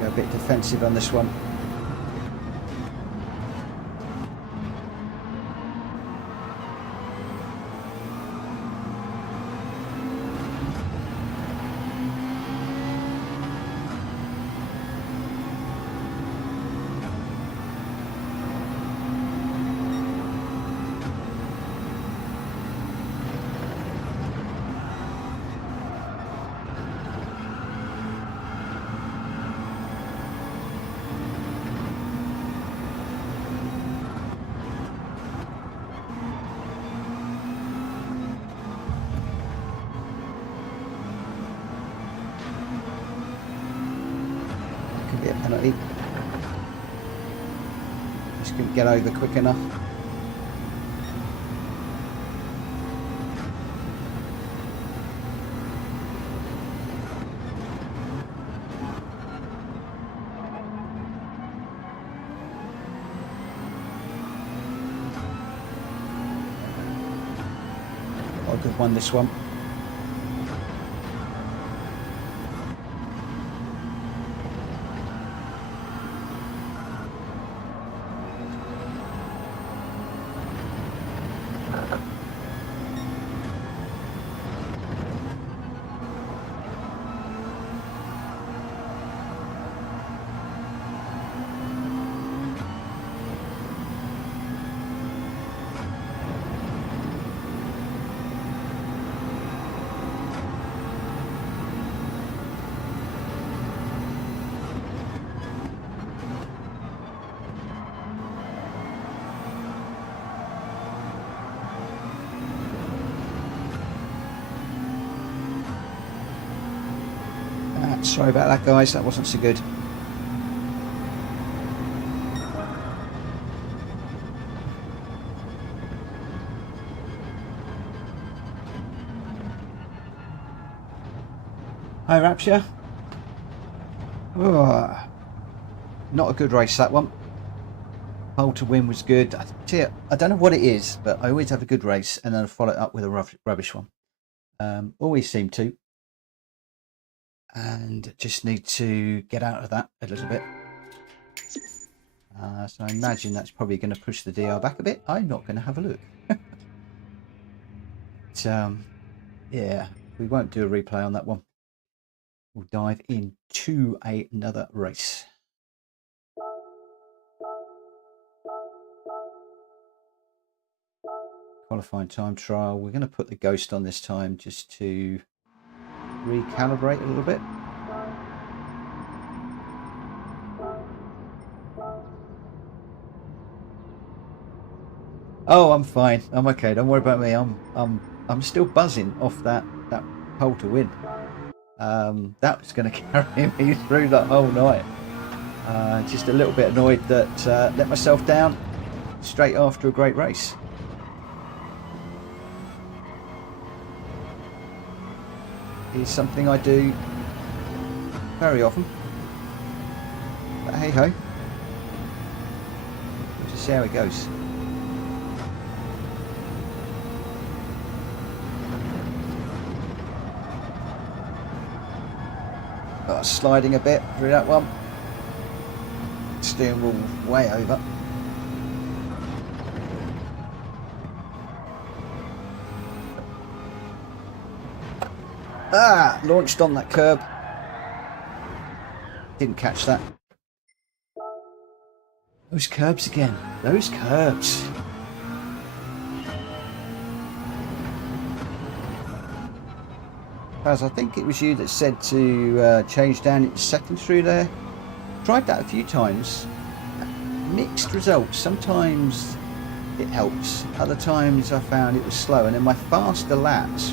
Go a bit defensive on this one. Be a penalty. Just couldn't get over quick enough. Got a good one, this one. Sorry about that, guys. That wasn't so good. Hi, Rapture. Oh, not a good race, that one. Pole to win was good. I don't know what it is, but I always have a good race and then I follow it up with a rubbish one. Always seem to. And just need to get out of that a little bit. So I imagine that's probably going to push the DR back a bit. I'm not going to have a look. But, yeah, we won't do a replay on that one. We'll dive into another race. Qualifying time trial. We're going to put the ghost on this time just to recalibrate a little bit. Oh, I'm fine. I'm okay. Don't worry about me. I'm still buzzing off that pole to win. That was going to carry me through the whole night. Just a little bit annoyed that let myself down straight after a great race. Is something I do very often. But hey ho. We'll just see how it goes. Sliding a bit through that one. Steering wheel way over. Launched on that curb. Didn't catch that. Those curbs again. Those curbs. As I think it was you that said to change down into second through there. Tried that a few times. Mixed results. Sometimes it helps. Other times I found it was slow. And then my faster laps,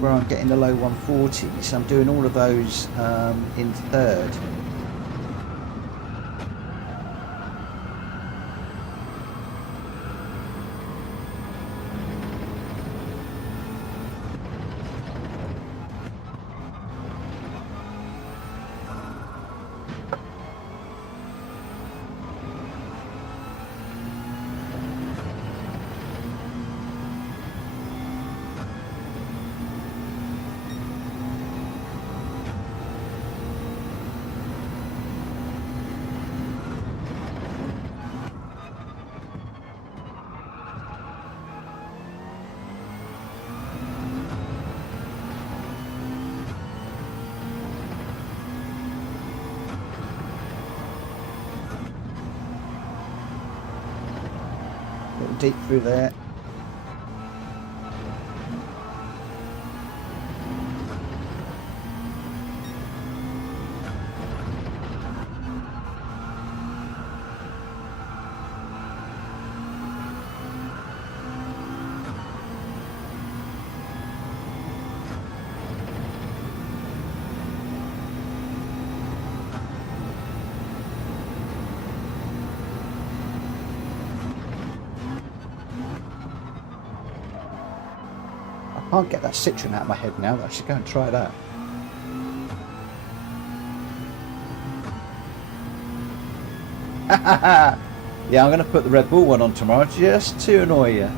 where I'm getting the low 140s, I'm doing all of those in third. Deep through there. I can't get that Citroen out of my head now. I should go and try that. Yeah, I'm going to put the Red Bull one on tomorrow just to annoy you.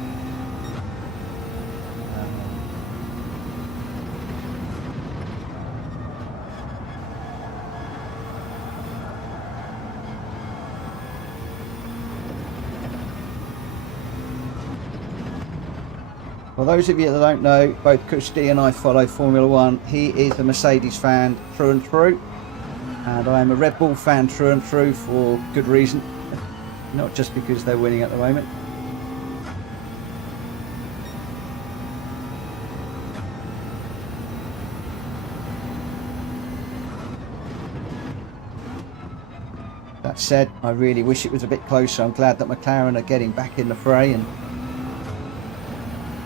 For those of you that don't know, both Cushdy and I follow Formula One. He is a Mercedes fan through and through, and I am a Red Bull fan through and through for good reason, not just because they're winning at the moment. That said, I really wish it was a bit closer. I'm glad that McLaren are getting back in the fray, and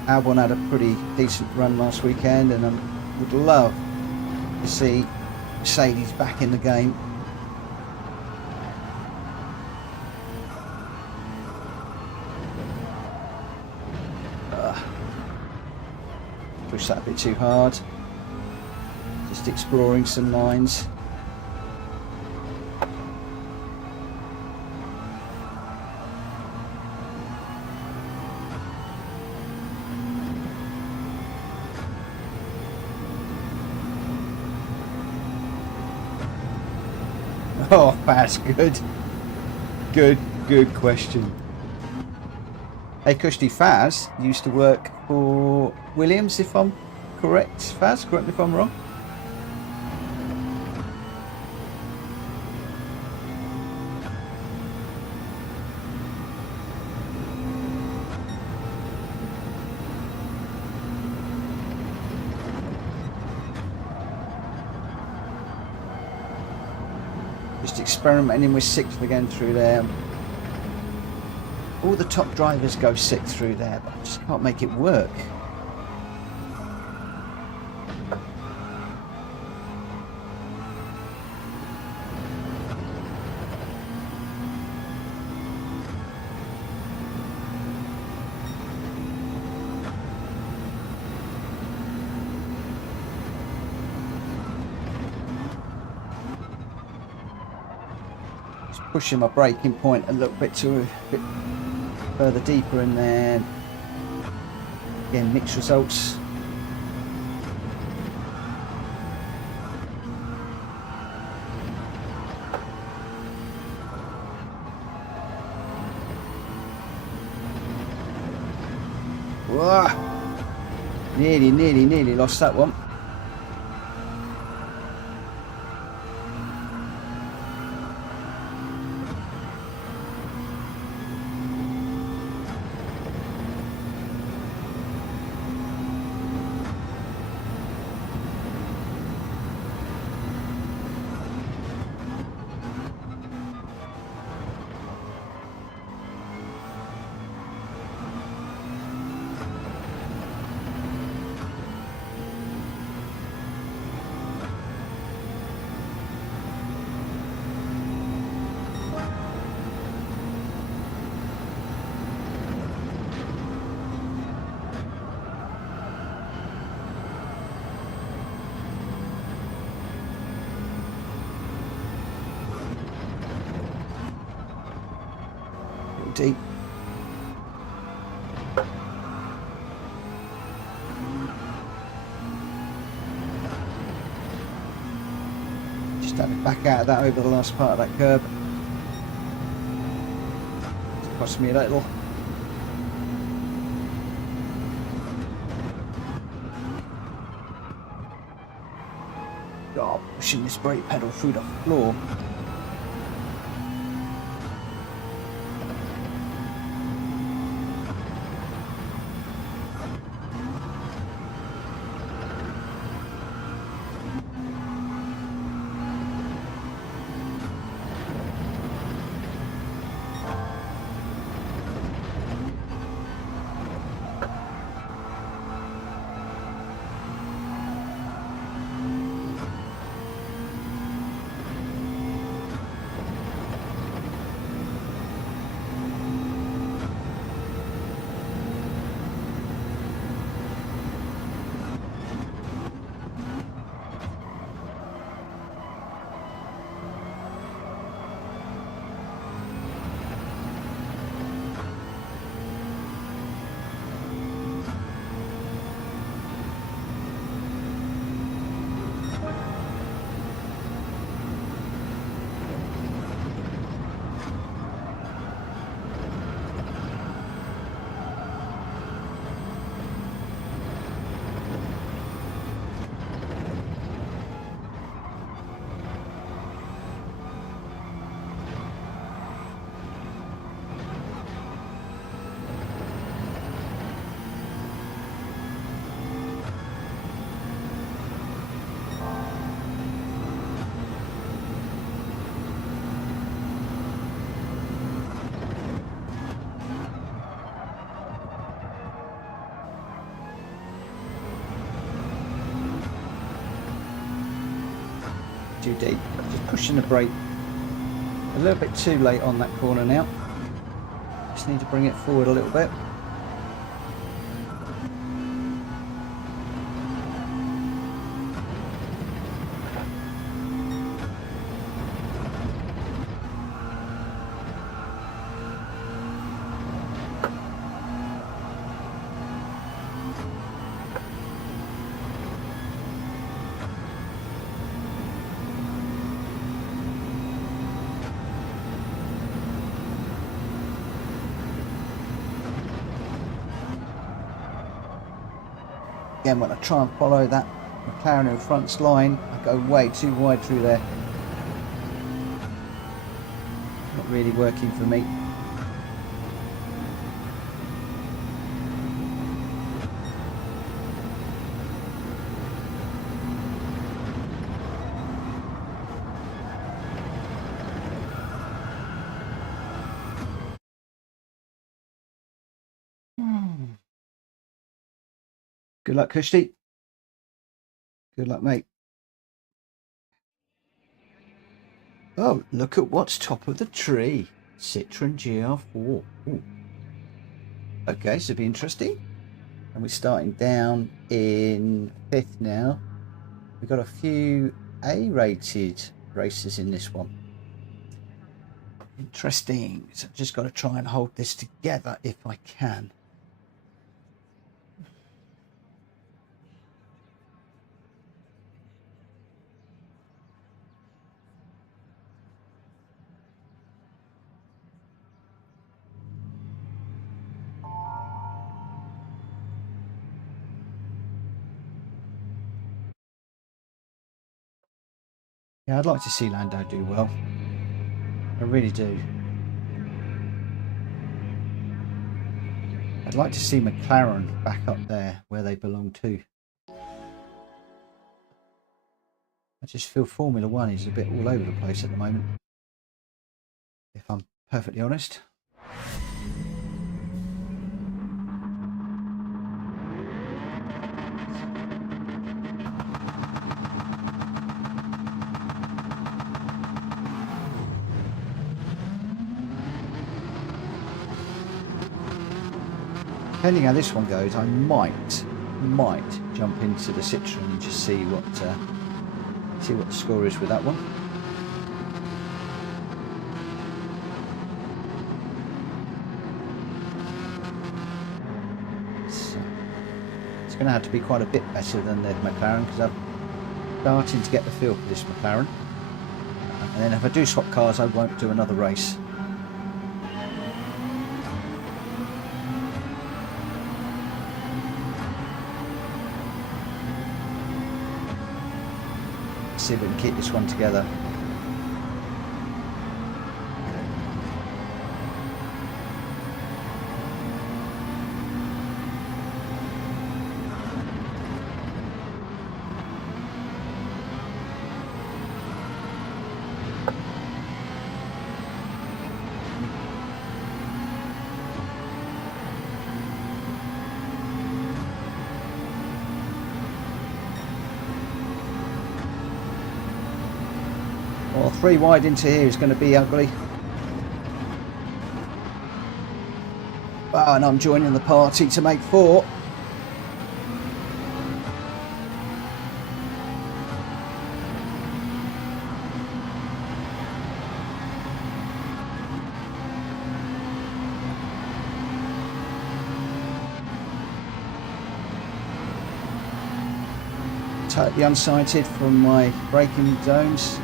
Albon had a pretty decent run last weekend, and I would love to see Mercedes back in the game. Push that a bit too hard. Just exploring some lines. Oh, that's good. Good question. Hey, Cushdy, Faz used to work for Williams, if I'm correct. Faz, correct me if I'm wrong. Just experimenting with sixth again through there. All the top drivers go sixth through there, but I just can't make it work. Just pushing my braking point a little bit further deeper, and then again mixed results. Whoa. Nearly lost that one. Deep. Just had it back out of that over the last part of that curb. It's cost me a little. God, pushing this brake pedal through the floor. too deep. Just pushing the brake a little bit too late on that corner now. Just need to bring it forward a little bit. Again, when I try and follow that McLaren in front's line, I go way too wide through there. Not really working for me. Good luck, Cushdy. Good luck, mate. Oh, look at what's top of the tree. Citroen GR4. Ooh. Okay, so it'll be interesting. And we're starting down in 5th now. We've got a few A-rated races in this one. Interesting. So I've just got to try and hold this together if I can. Yeah, I'd like to see Lando do well. I really do. I'd like to see McLaren back up there where they belong to. I just feel Formula One is a bit all over the place at the moment, if I'm perfectly honest. Depending how this one goes, I might jump into the Citroen and just see what the score is with that one. So it's going to have to be quite a bit better than the McLaren, because I'm starting to get the feel for this McLaren. And then if I do swap cars, I won't do another race. See if we can keep this one together. Well, 3 wide into here is going to be ugly. Oh, and I'm joining the party to make 4. Totally unsighted from my braking zones.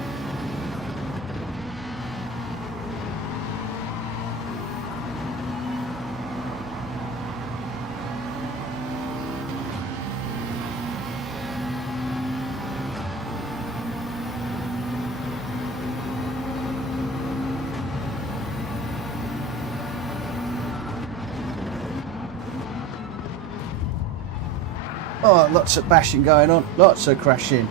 Oh, lots of bashing going on, lots of crashing.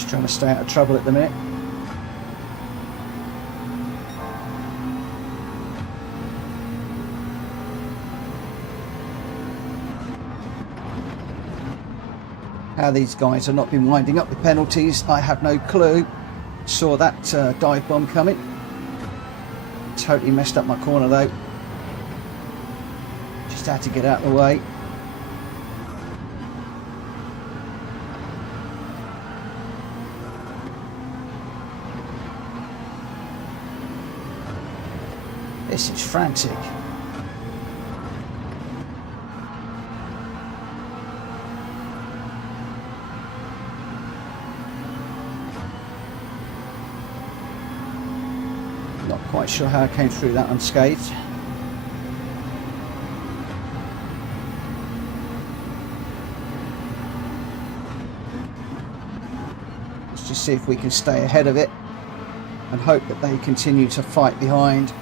Just trying to stay out of trouble at the minute. How these guys have not been winding up the penalties, I have no clue. Saw that dive bomb coming. Totally messed up my corner though. Just had to get out of the way. This is frantic. Not quite sure how I came through that unscathed. Let's just see if we can stay ahead of it and hope that they continue to fight behind.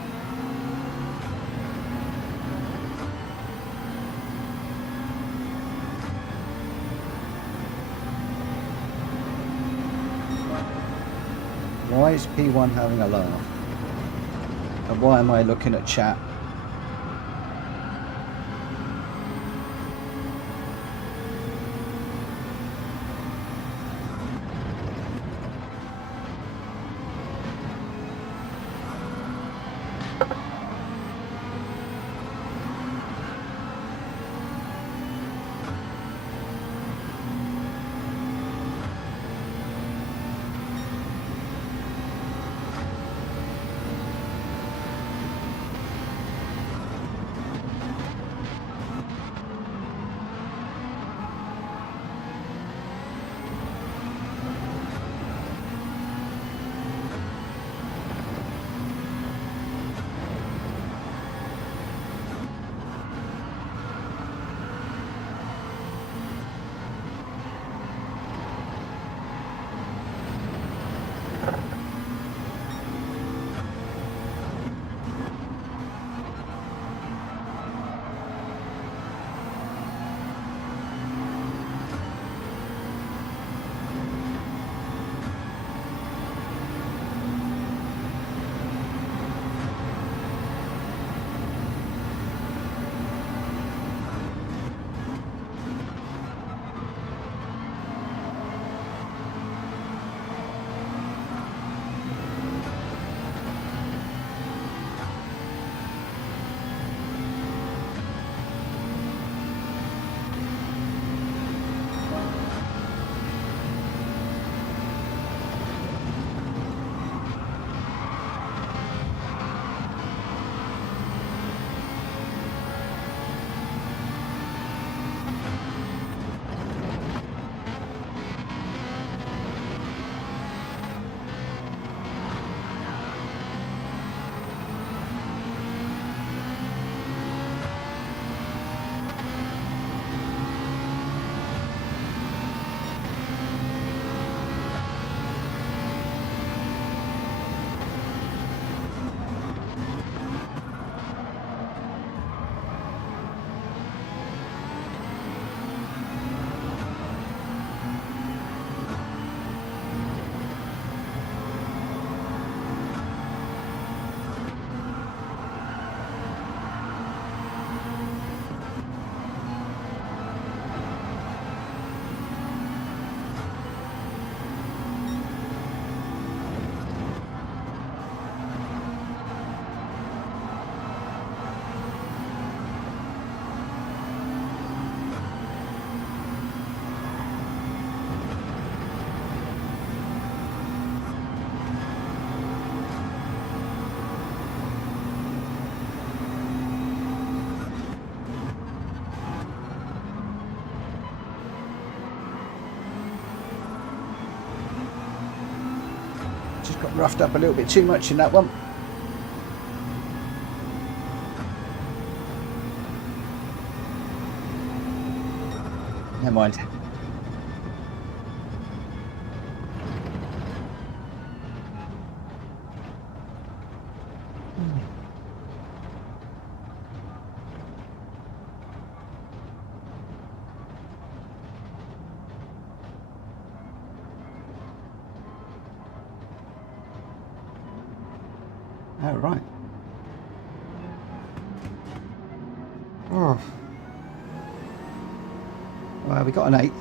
Why is P1 having a laugh? And why am I looking at chat? Got roughed up a little bit too much in that one. Never mind. Oh, right. Oh. Well, we got an 8th. It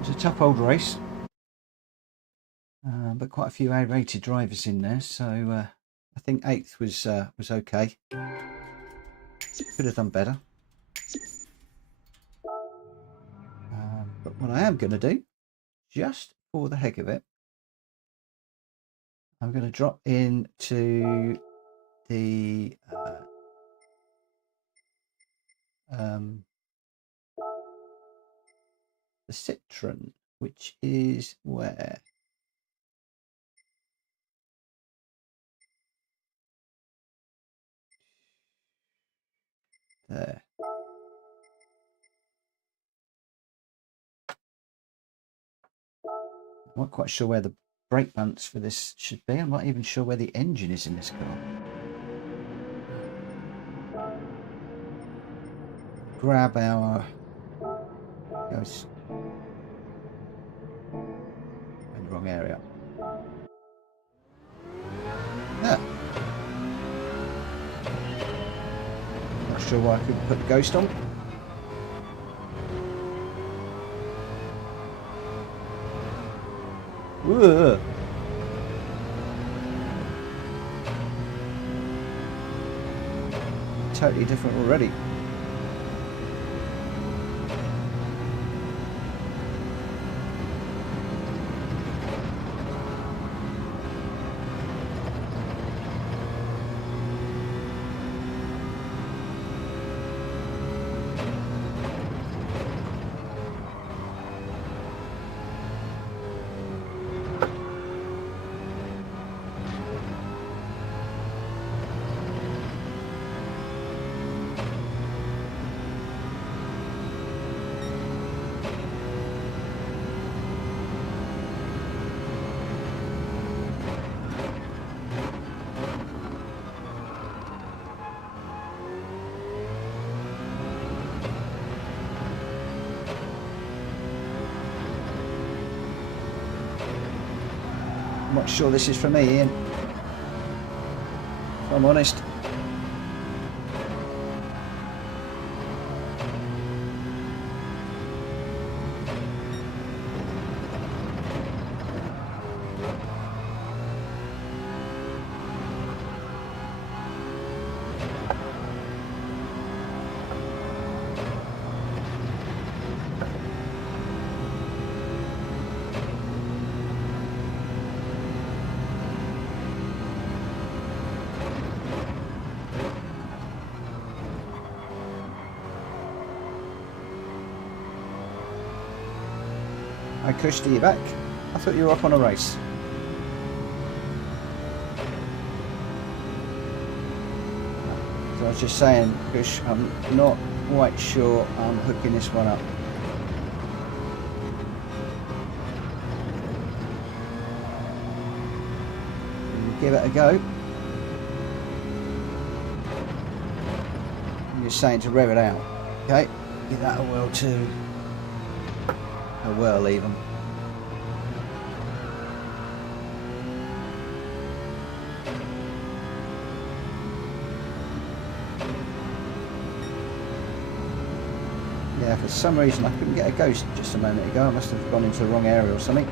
was a tough old race. But quite a few A-rated drivers in there, so I think 8th was okay. Could have done better. But what I am going to do, just for the heck of it, I'm going to drop into the Citroen, which is where? There. I'm not quite sure where the brake balance for this should be. I'm not even sure where the engine is in this car. Grab our goes in the wrong area. Yeah. Not sure why I couldn't put the ghost on. Whoa. Totally different already. I'm not sure this is for me, Ian, if I'm honest. Hi, Cushdy, you back? I thought you were off on a race. So I was just saying, Cush, I'm not quite sure I'm hooking this one up. Give it a go. You're saying to rev it out. Okay, give that a whirl too. A whirl even. Yeah, for some reason I couldn't get a ghost just a moment ago. I must have gone into the wrong area or something.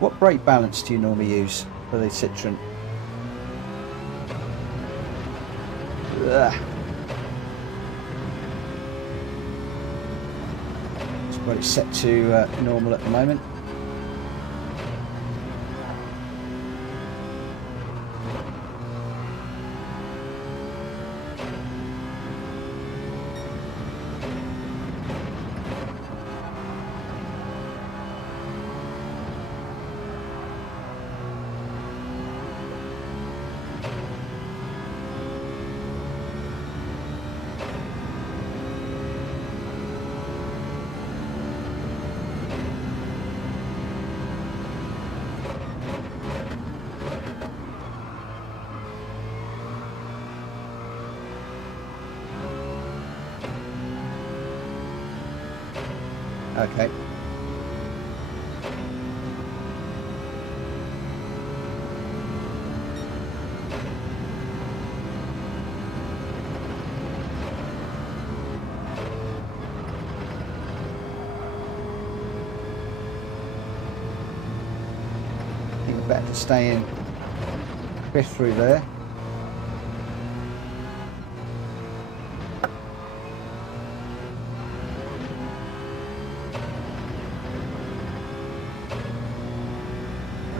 What brake balance do you normally use for the Citroen? Ugh. It's got it set to normal at the moment. Okay. had to stay in fifth through there.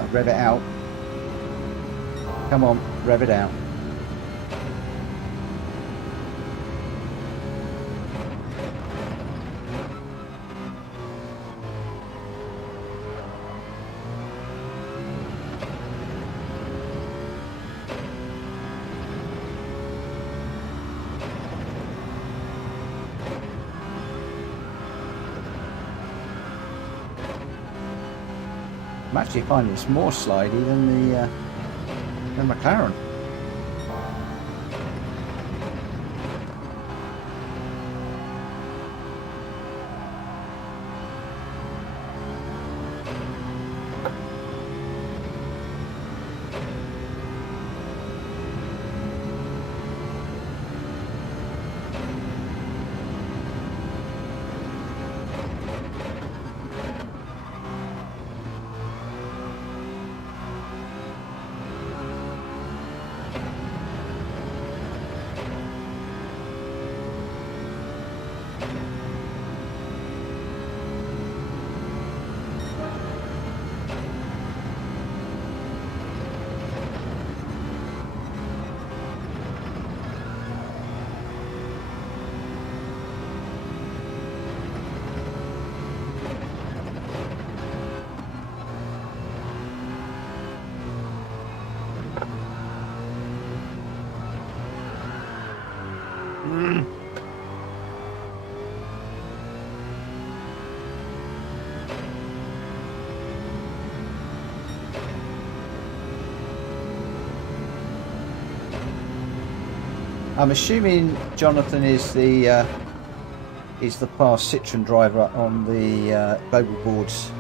I'll rev it out. Come on, rev it out. I'm actually finding it's more slidey than the McLaren. I'm assuming Jonathan is the past Citroen driver on the global boards.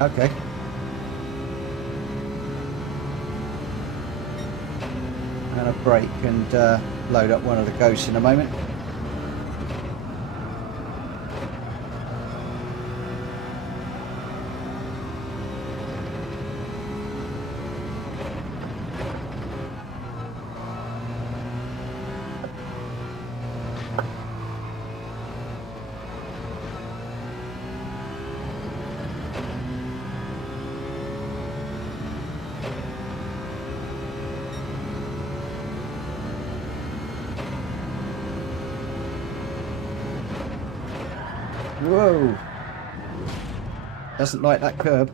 Okay. And a brake and load up one of the ghosts in a moment. Whoa! Doesn't like that curb.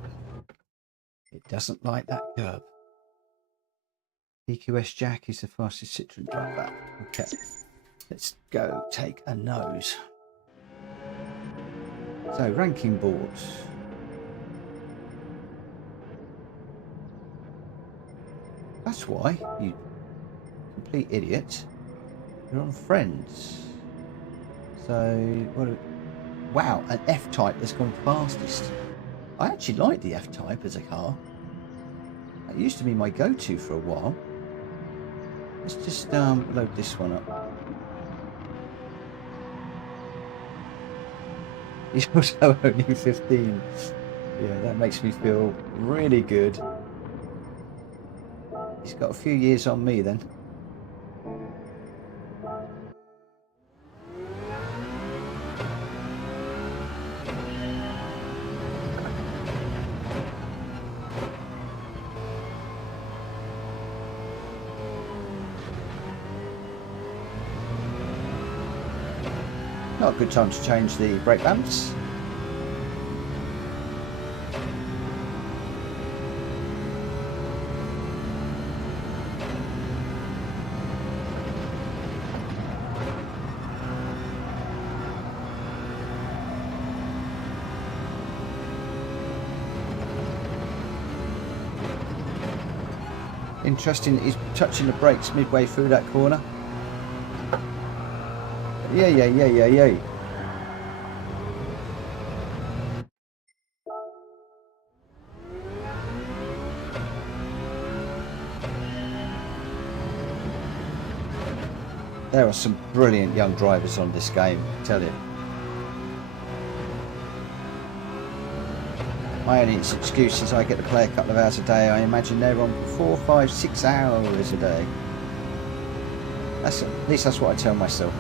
It doesn't like that curb. EQS Jack is the fastest Citroen driver. Okay, let's go take a nose. So, ranking boards. That's why, you complete idiot. You're on Friends. So, what? Wow, an F-Type has gone fastest. I actually like the F-Type as a car. That used to be my go-to for a while. Let's just load this one up. He's also only 15. Yeah, that makes me feel really good. He's got a few years on me then. Not a good time to change the brake lamps. Interesting, he's touching the brakes midway through that corner. Yeah. There are some brilliant young drivers on this game, I tell you. My only excuse is I get to play a couple of hours a day. I imagine they're on 4, 5, 6 hours a day. At least that's what I tell myself.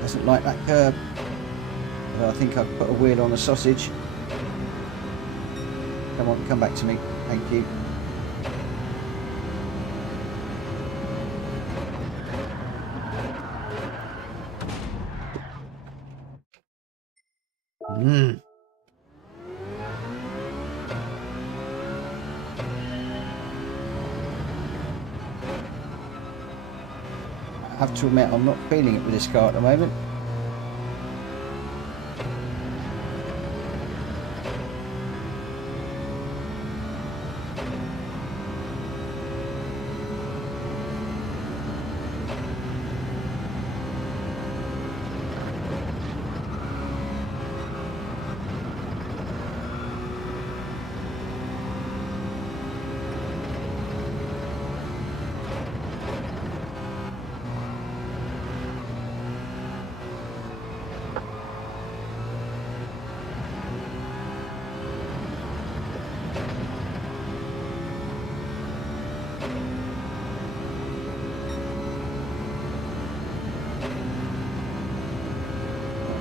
Doesn't like that curb. But I think I've put a wheel on a sausage. Come on, come back to me. Thank you. I have to admit, I'm not feeling it with this car at the moment.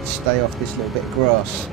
Stay off this little bit of grass.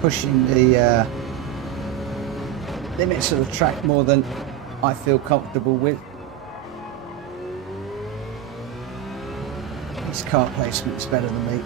Pushing the limits of the track more than I feel comfortable with. His car placement's better than me.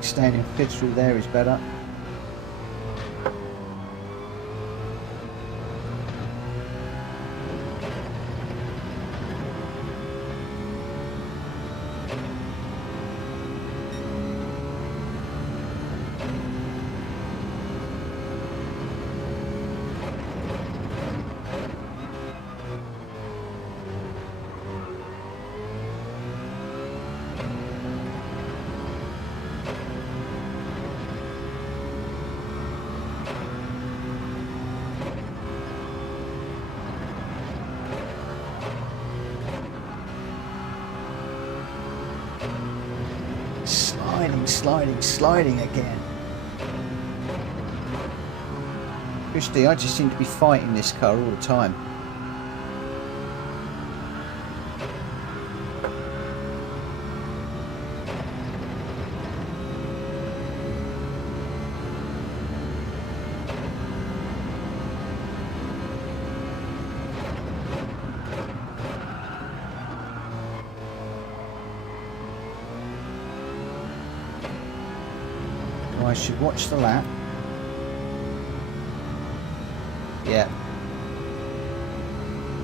Staying fit through there is better. Sliding again. Cushdy, I just seem to be fighting this car all the time. I should watch the lap. Yeah,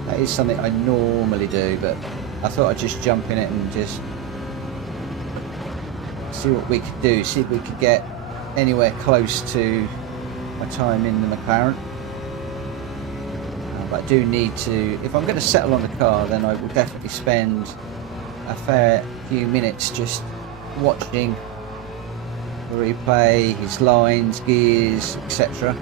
that is something I normally do, but I thought I'd just jump in it and just see what we could do, see if we could get anywhere close to my time in the McLaren. But I do need to, if I'm going to settle on the car, then I will definitely spend a fair few minutes just watching the replay, his lines, gears, etc.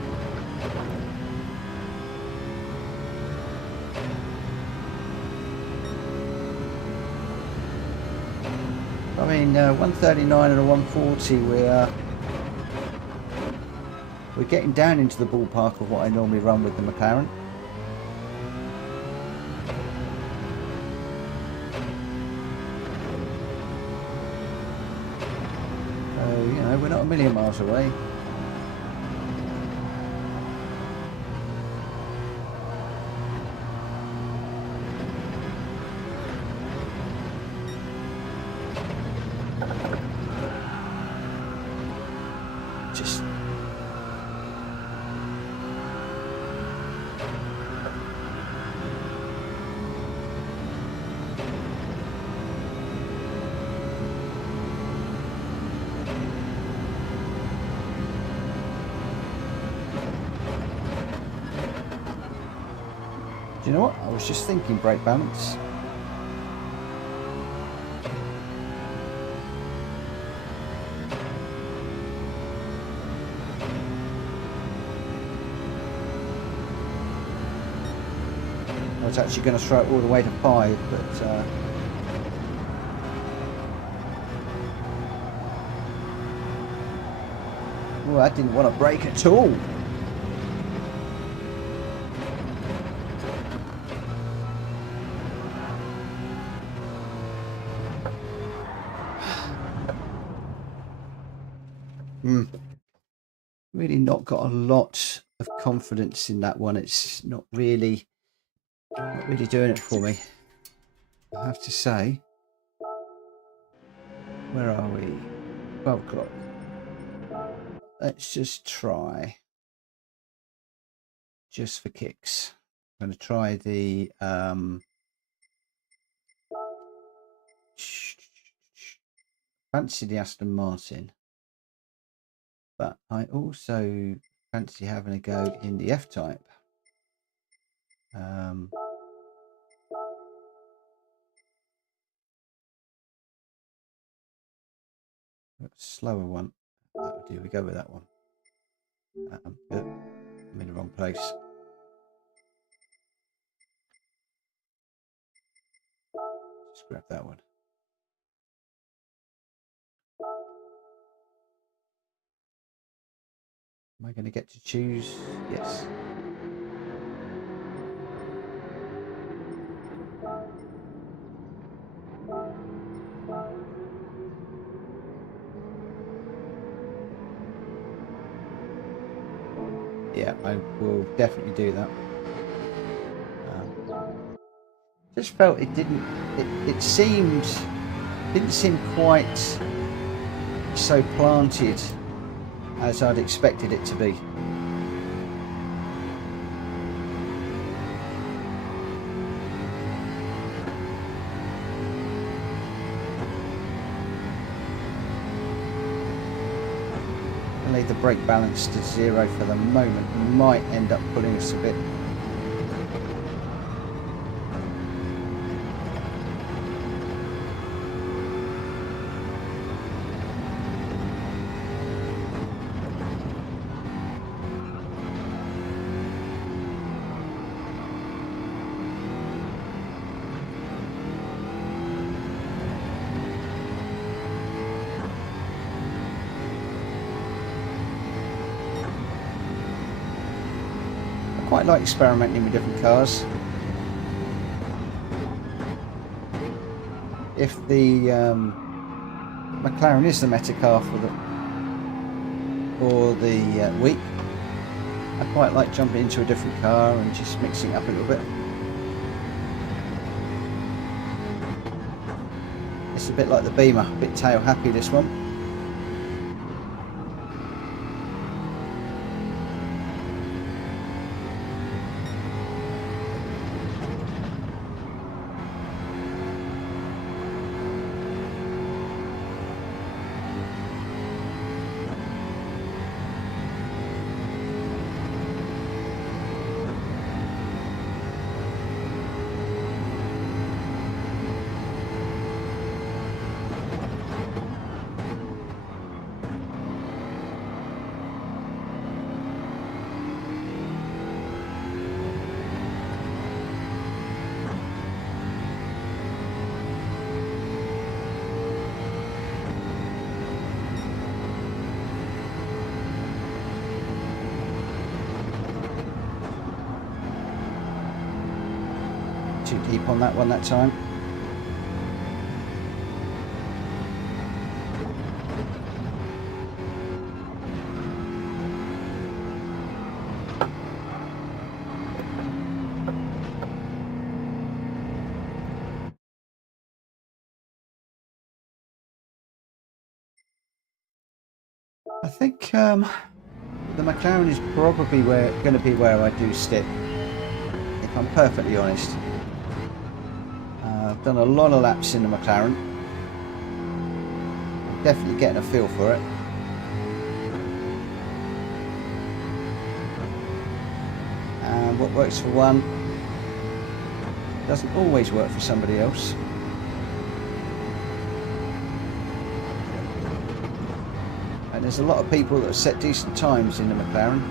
I mean, 139 and a 140, we're getting down into the ballpark of what I normally run with the McLaren. You know, we're not a million miles away. Just do you know what? I was just thinking brake balance. I was actually going to throw it all the way to 5, but well, I didn't want to brake at all. Really not got a lot of confidence in that one. It's not really doing it for me, I have to say. Where are we? 12 o'clock. Let's just try, just for kicks. I'm going to try the fancy the Aston Martin, but I also fancy having a go in the F-Type. Slower one. That would do. We go with that one. Good. I'm in the wrong place. Let's grab that one. Am I going to get to choose? Yes. Yeah, I will definitely do that. Just felt it didn't. It didn't seem quite so planted as I'd expected it to be. I'll leave the brake balance to 0 for the moment. Might end up pulling us a bit. Quite like experimenting with different cars. If the McLaren is the meta car for the week, I quite like jumping into a different car and just mixing it up a little bit. It's a bit like the Beamer, a bit tail happy this one. Too deep on that one that time. I think the McLaren is probably going to be where I do stick, if I'm perfectly honest. I've done a lot of laps in the McLaren. I'm definitely getting a feel for it. And what works for one doesn't always work for somebody else. And there's a lot of people that have set decent times in the McLaren.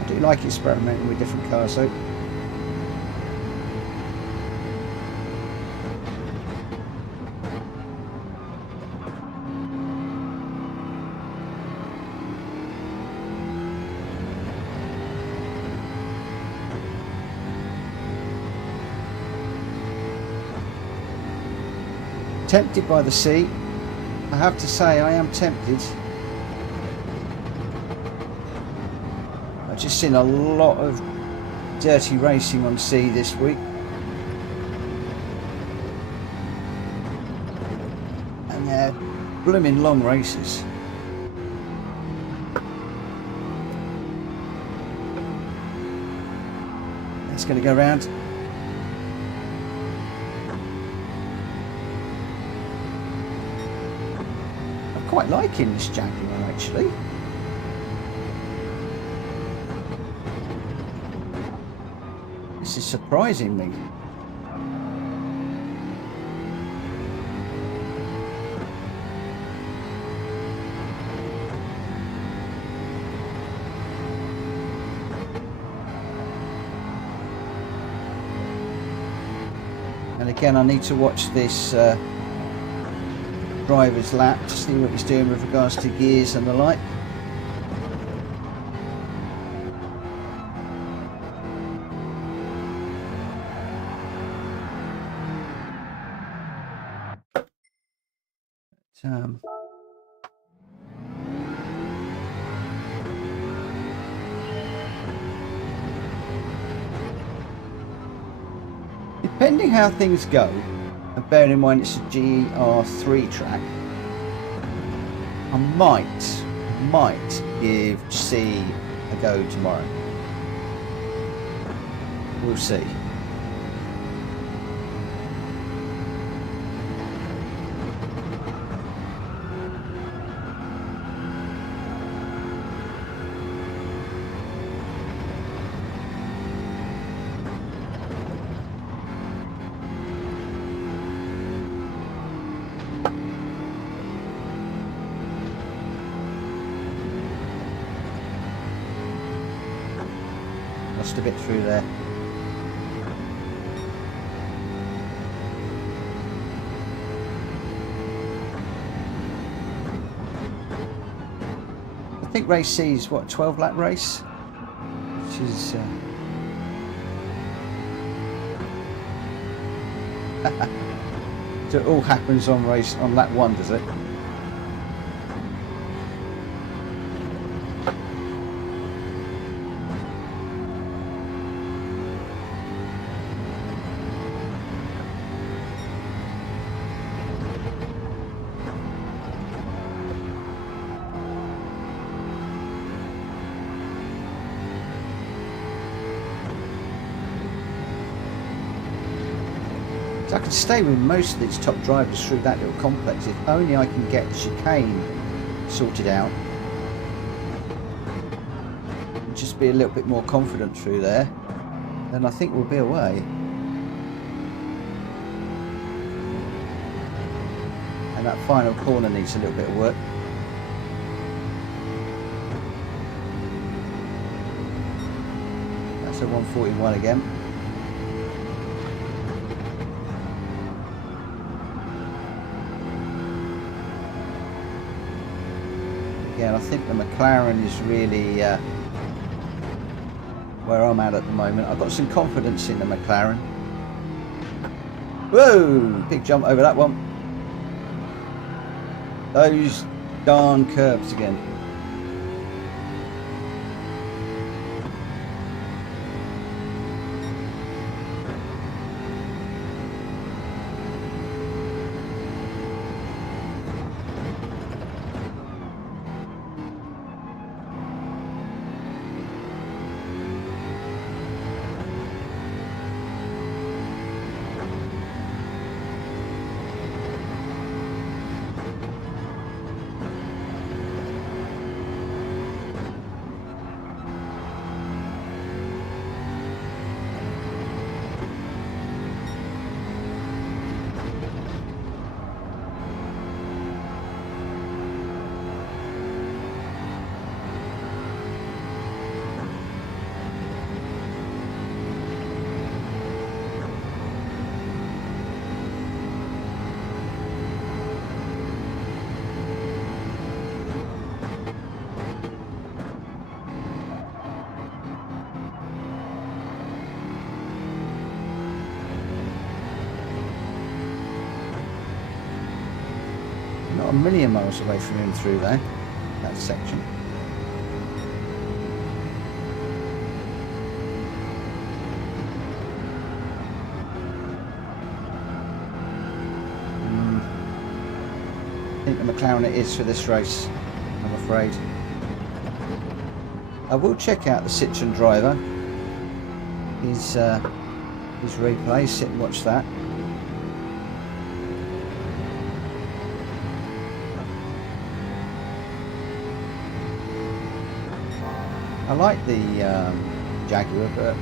I do like experimenting with different cars though. Tempted by the sea. I have to say I am tempted. I've just seen a lot of dirty racing on sea this week. And they're blooming long races. It's going to go round. I'm quite liking this Jaguar actually. This is surprising me. And again, I need to watch this driver's lap to see what he's doing with regards to gears and the like. Depending how things go, and bearing in mind it's a GR3 track, I might give C a go tomorrow. We'll see. Lost a bit through there. I think race C is what, 12 lap race, which is so it all happens on lap 1, does it? So I can stay with most of these top drivers through that little complex if only I can get the chicane sorted out and just be a little bit more confident through there, then I think we'll be away. And that final corner needs a little bit of work. That's a 141 again. Yeah, I think the McLaren is really where I'm at the moment. I've got some confidence in the McLaren. Whoa! Big jump over that one. Those darn curves again. million miles away from him through there, that section. I think the McLaren it is for this race, I'm afraid. I will check out the Citroen driver. His replay, sit and watch that. I like the Jaguar, but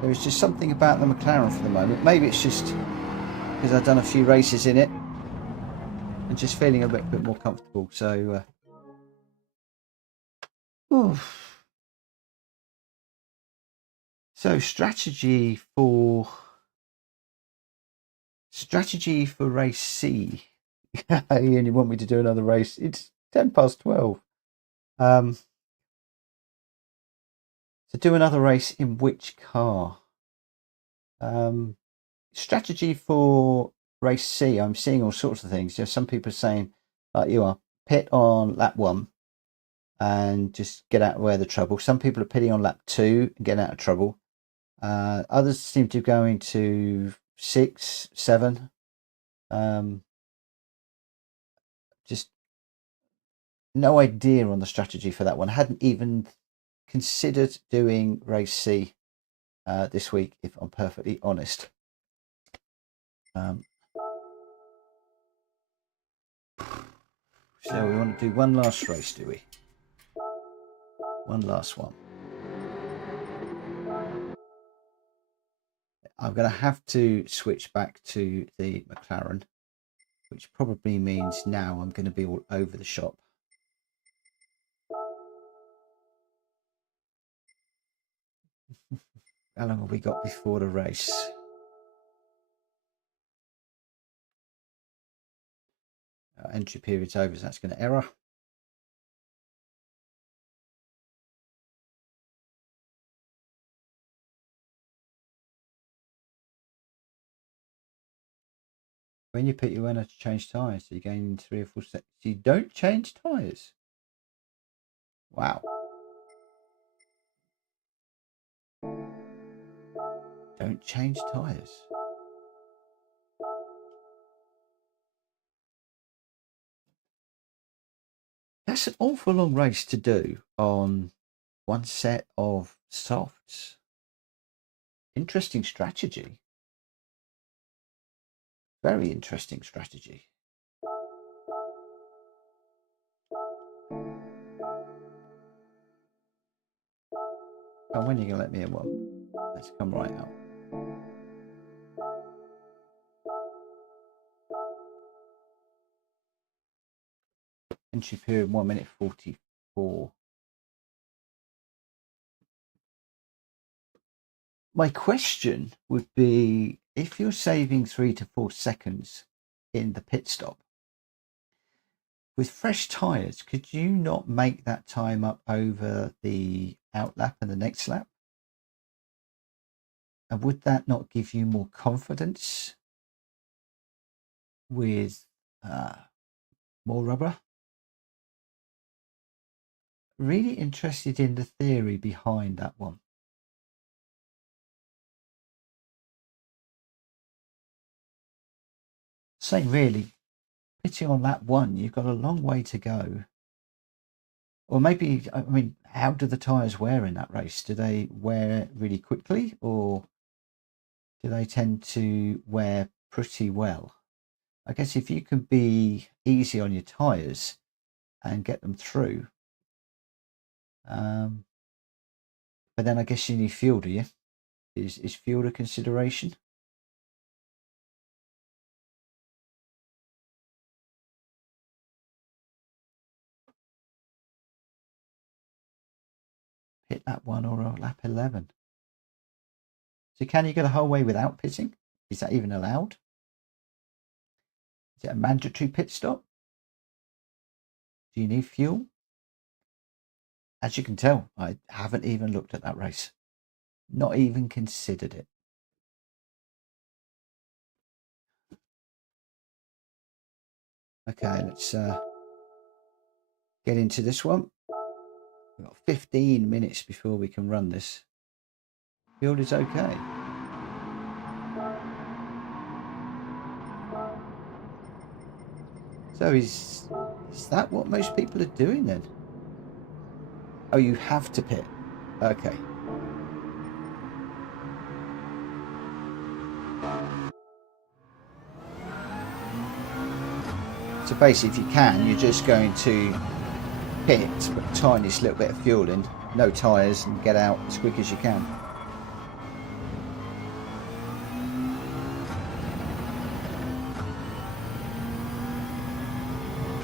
there is just something about the McLaren for the moment. Maybe it's just because I've done a few races in it and just feeling a bit more comfortable. So, so strategy for race C. You only want me to do another race. It's 12:10. To do another race in which car? Strategy for race C. I'm seeing all sorts of things. There's some people saying, like you are, pit on lap 1 and just get out of where the trouble. Some people are pitting on lap 2 and get out of trouble. Others seem to be going to 6, 7. Just no idea on the strategy for that one. I hadn't even considered doing race C this week, if I'm perfectly honest. So we want to do one last race, do we? One last one. I'm going to have to switch back to the McLaren, which probably means now I'm going to be all over the shop. How long have we got before the race? Entry period's over, so that's going to error. When you pit, you won't have to change tyres, so you gain 3 or 4 seconds. You don't change tyres? Wow. Don't change tyres. That's an awful long race to do on one set of softs. Interesting strategy. Very interesting strategy. Oh, when are you going to let me in one? Let's come right out. Entry period 1 minute 44. My question would be, if you're saving 3 to 4 seconds in the pit stop, with fresh tyres, could you not make that time up over the out lap and the next lap? And would that not give you more confidence with more rubber? Really interested in the theory behind that one. Say really, pitting on lap 1, you've got a long way to go. Or maybe, I mean, how do the tyres wear in that race? Do they wear really quickly, or do they tend to wear pretty well? I guess if you can be easy on your tyres and get them through, but then I guess you need fuel, do you? Is fuel a consideration? Pit lap 1 or lap 11. So can you go the whole way without pitting? Is that even allowed? Is it a mandatory pit stop? Do you need fuel? As you can tell, I haven't even looked at that race. Not even considered it. Okay, let's get into this one. We've got 15 minutes before we can run this. Field is okay. So is that what most people are doing then? Oh, you have to pit. Okay. So basically, if you can, you're just going to pit, put the tiniest little bit of fuel in, no tyres, and get out as quick as you can.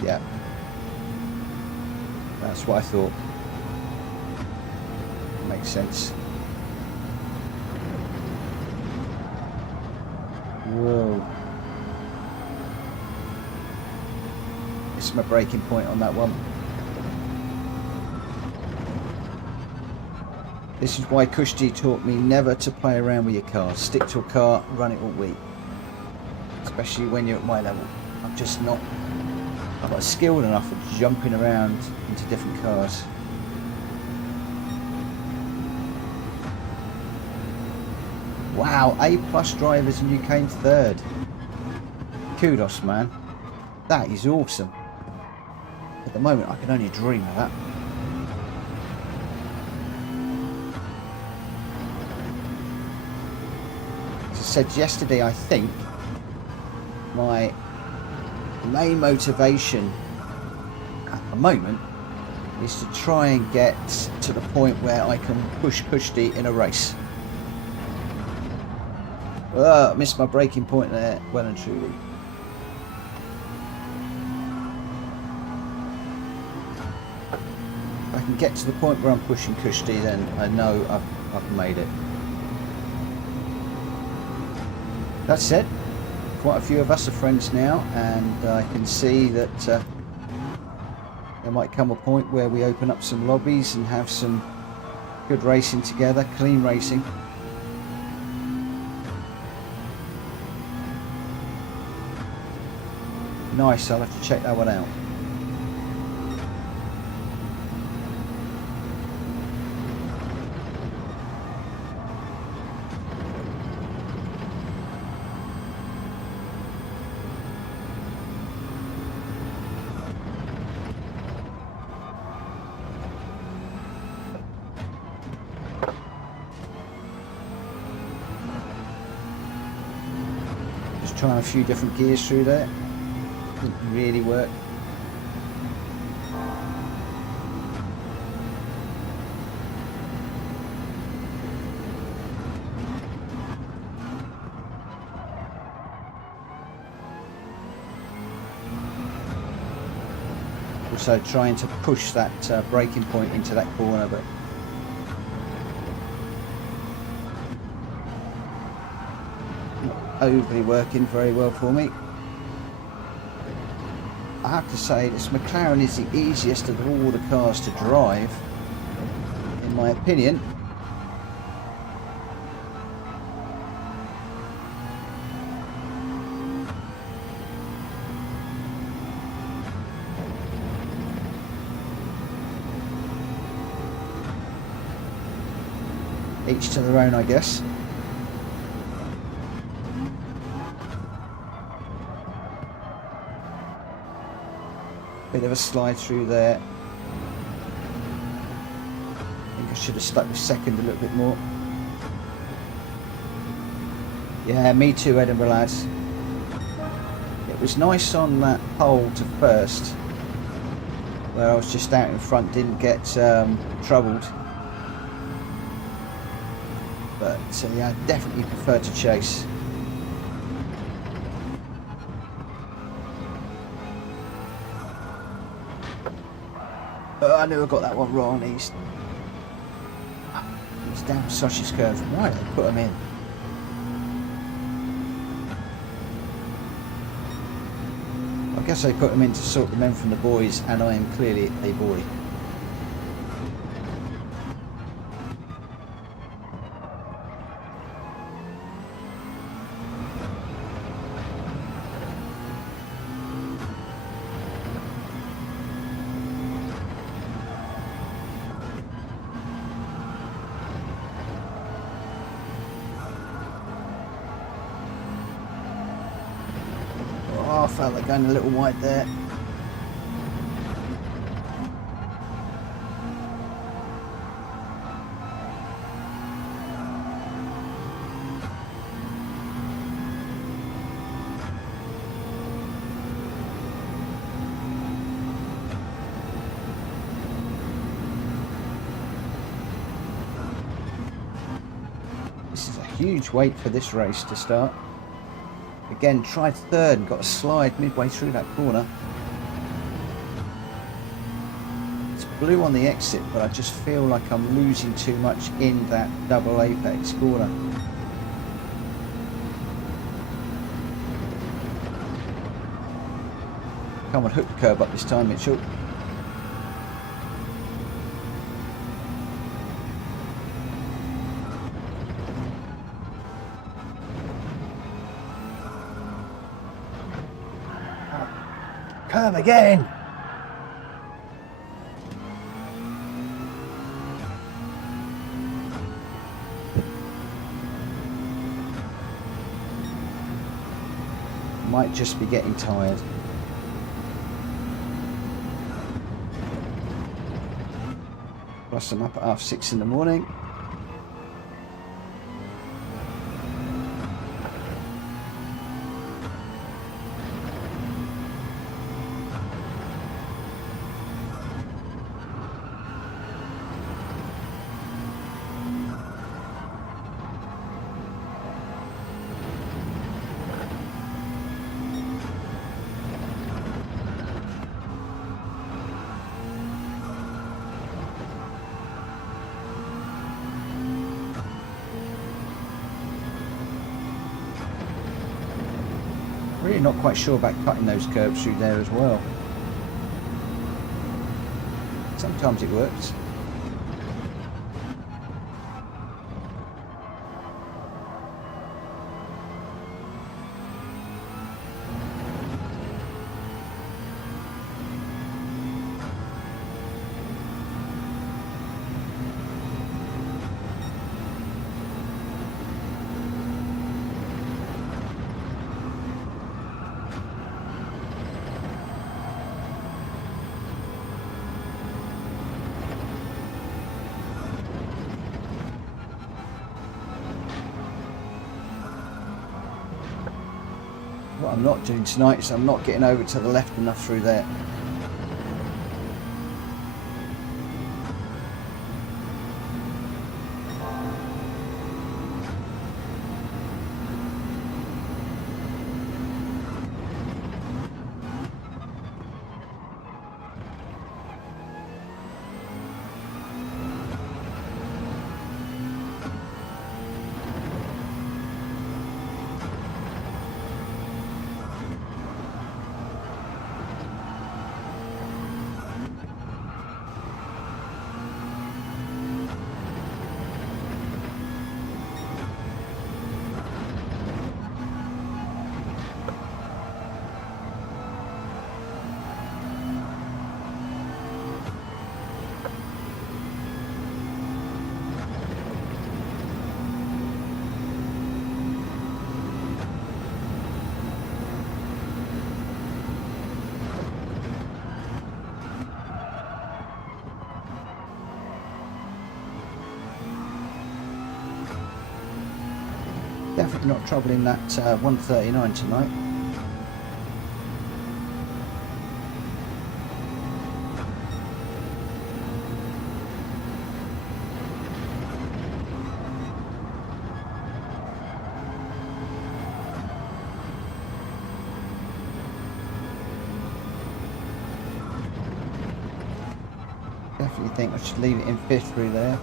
Yeah. That's what I thought. Makes sense. Whoa. This is my braking point on that one. This is why Cushdy taught me never to play around with your car. Stick to a car, run it all week. Especially when you're at my level. I'm just not skilled enough at jumping around into different cars. Wow, A+ drivers and you came third. Kudos, man. That is awesome. At the moment, I can only dream of that. As I said yesterday, I think my main motivation at the moment is to try and get to the point where I can push Cushdy in a race. Oh, I missed my braking point there, well and truly. If I can get to the point where I'm pushing Cushdy, then I know I've made it. That said, quite a few of us are friends now, and I can see that there might come a point where we open up some lobbies and have some good racing together, clean racing. Nice, I'll have to check that one out. Just trying a few different gears through there. Didn't really work. Also trying to push that braking point into that corner, but not overly working very well for me. I have to say this McLaren is the easiest of all the cars to drive, in my opinion. Each to their own, I guess. Bit of a slide through there. I think I should have stuck with second a little bit more. Yeah, me too, Edinburgh lads. It was nice on that pole to first, where I was just out in front, didn't get troubled. But yeah, I definitely prefer to chase. I knew I got that one wrong. These damn sausage curves. Why did they put them in? I guess they put them in to sort the men from the boys, and I am clearly a boy. Oh, I felt like going a little wide there. This is a huge wait for this race to start. Again, tried third and got a slide midway through that corner. It's blue on the exit, but I just feel like I'm losing too much in that double apex corner. Come on, hook the curb up this time, Mitchell. Curb again. Might just be getting tired. Plus I'm up at 6:30 in the morning. Really not quite sure about cutting those curbs through there as well. Sometimes it works. What I'm not doing tonight is I'm not getting over to the left enough through there. Definitely not troubling that 139 tonight. Definitely think I should leave it in fifth through there.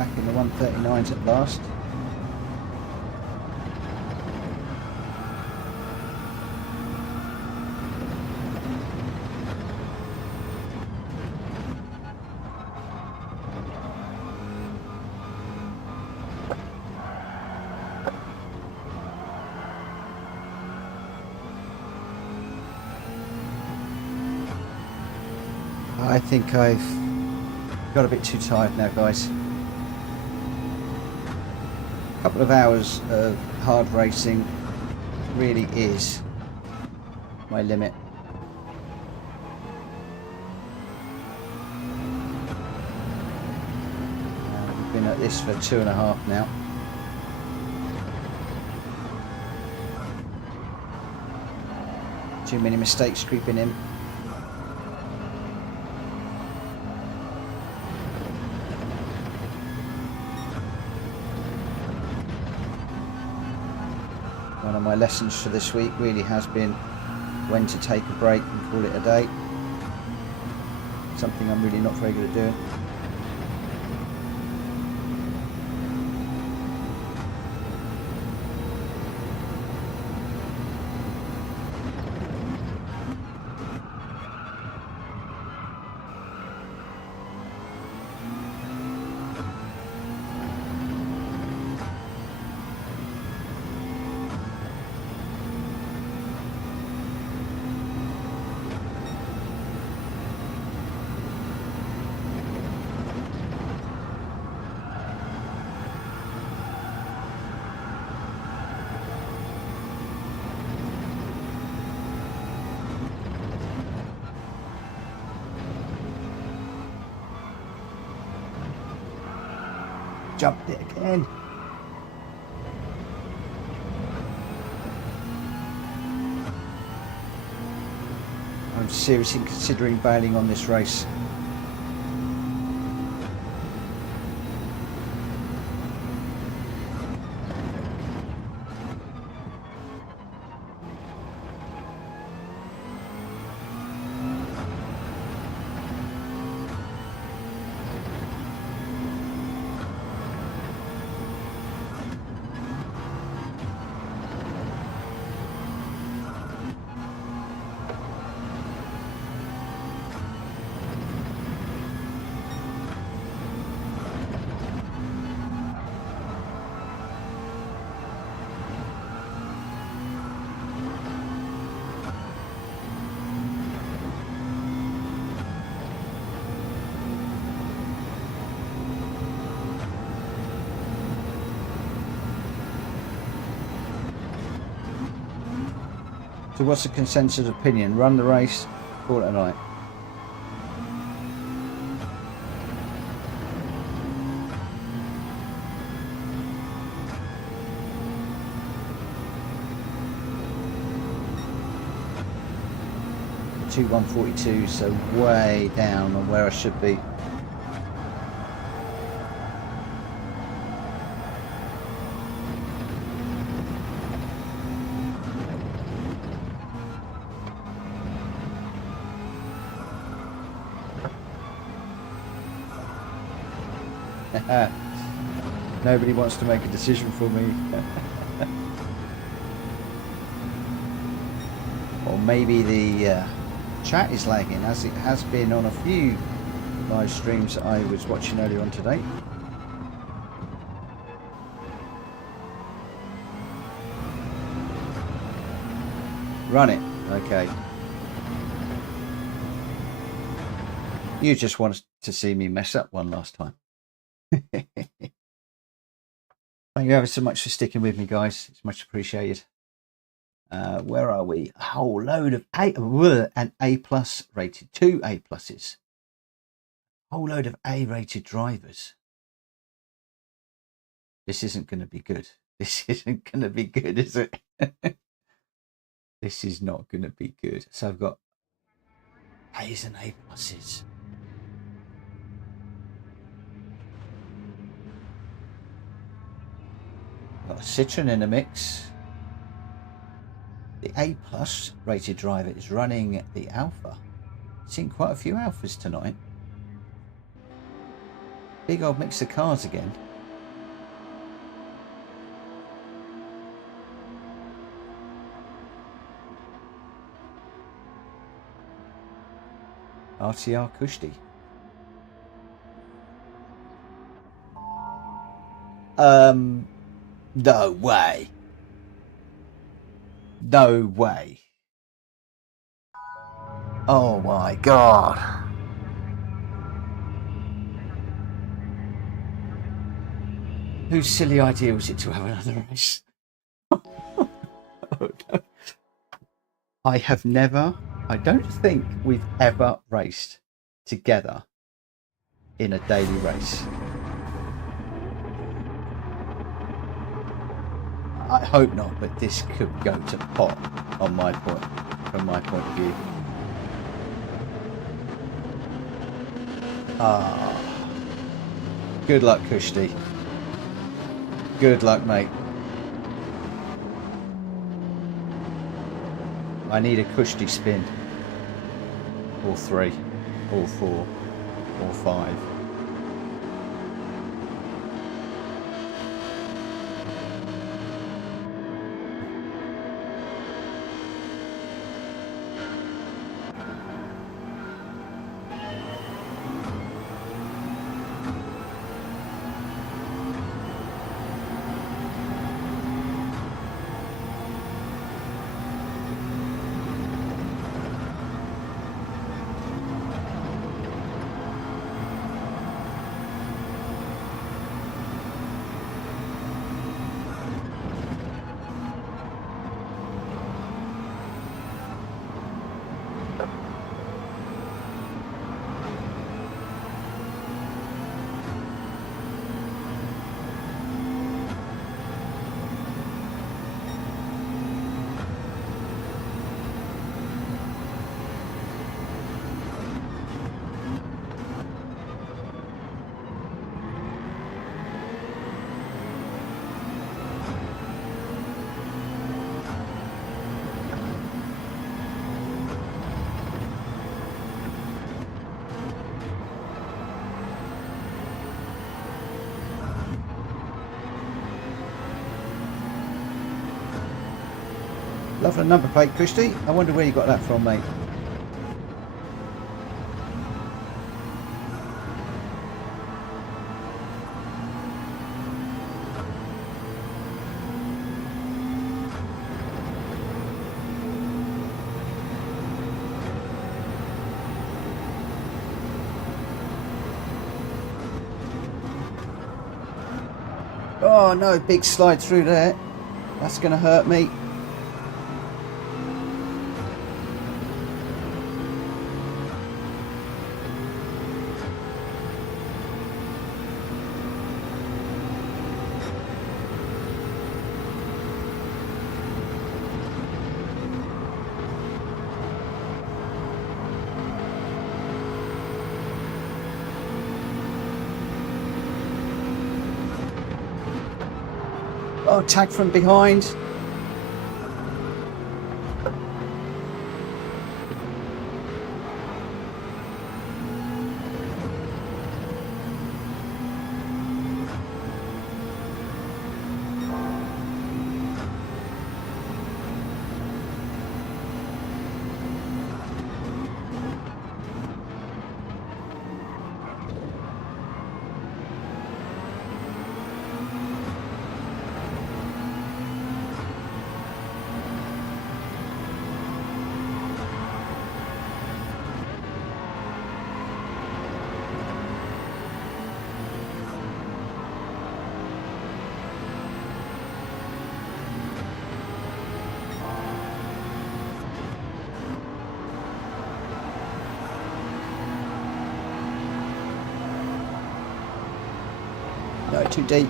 back in the 139s at last. I think I've got a bit too tired now, guys. A couple of hours of hard racing really is my limit. We've been at this for 2.5 now. Too many mistakes creeping in. One of my lessons for this week really has been when to take a break and call it a day. Something I'm really not very good at doing. Jumped it again. I'm seriously considering bailing on this race. So what's the consensus opinion? Run the race, call it a night. Two 142, so way down on where I should be. Nobody wants to make a decision for me. Or maybe the chat is lagging, as it has been on a few live streams that I was watching earlier on today. Run it. Okay. You just wanted to see me mess up one last time. Thank you ever so much for sticking with me, guys. It's much appreciated. Where are we? A whole load of an A plus rated, 2 A pluses. A whole load of A rated drivers. This isn't going to be good. This isn't going to be good, is it? This is not going to be good. So I've got A's and A pluses. Got a Citroen in the mix. The A plus rated driver is running the Alpha. Seen quite a few Alphas tonight. big old mix of cars again. RTR-Cushdy. No way. No way. Oh my God. Whose silly idea was it to have another race? I have never, I don't think we've ever raced together in a daily race. I hope not, but this could go to pot on my point, from my point of view. Good luck, Cushdy. Good luck, mate. I need a Cushdy spin. Or 3, or 4, or 5. Lovely number plate, Cushdy. I wonder where you got that from, mate. Oh no, big slide through there. That's going to hurt me. Oh, tag from behind. No, too deep.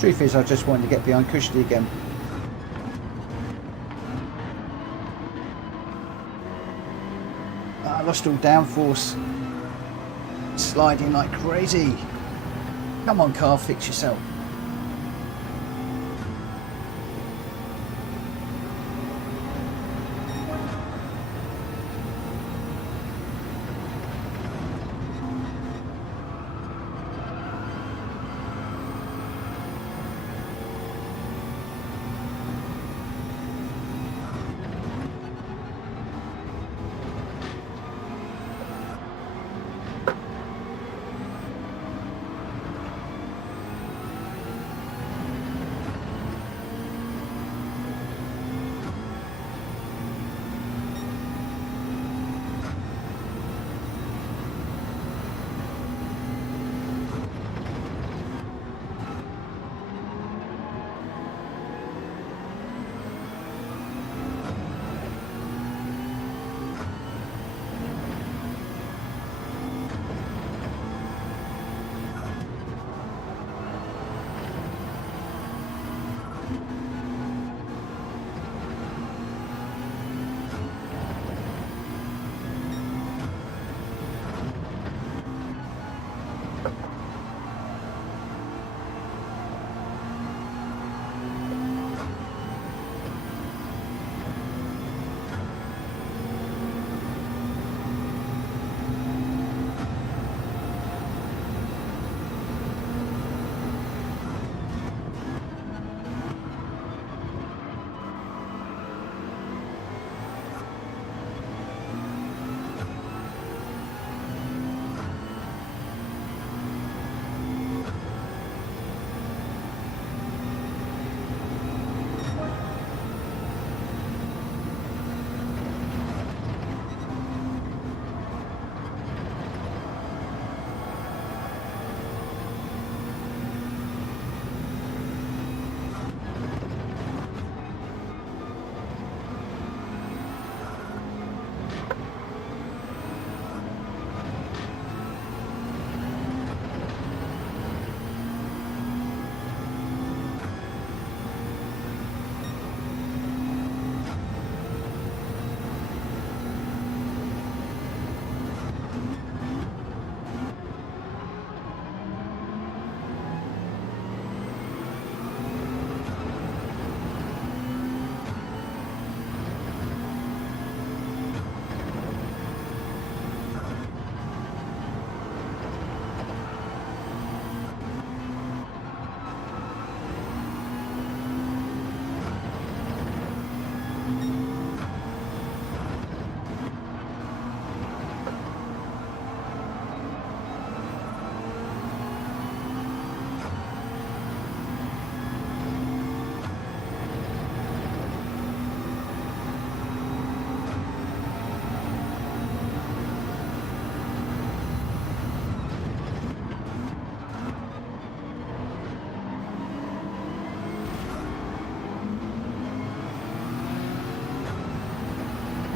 Truth is, I just wanted to get behind Cushdy again. I lost all downforce. Sliding like crazy. Come on, car, fix yourself.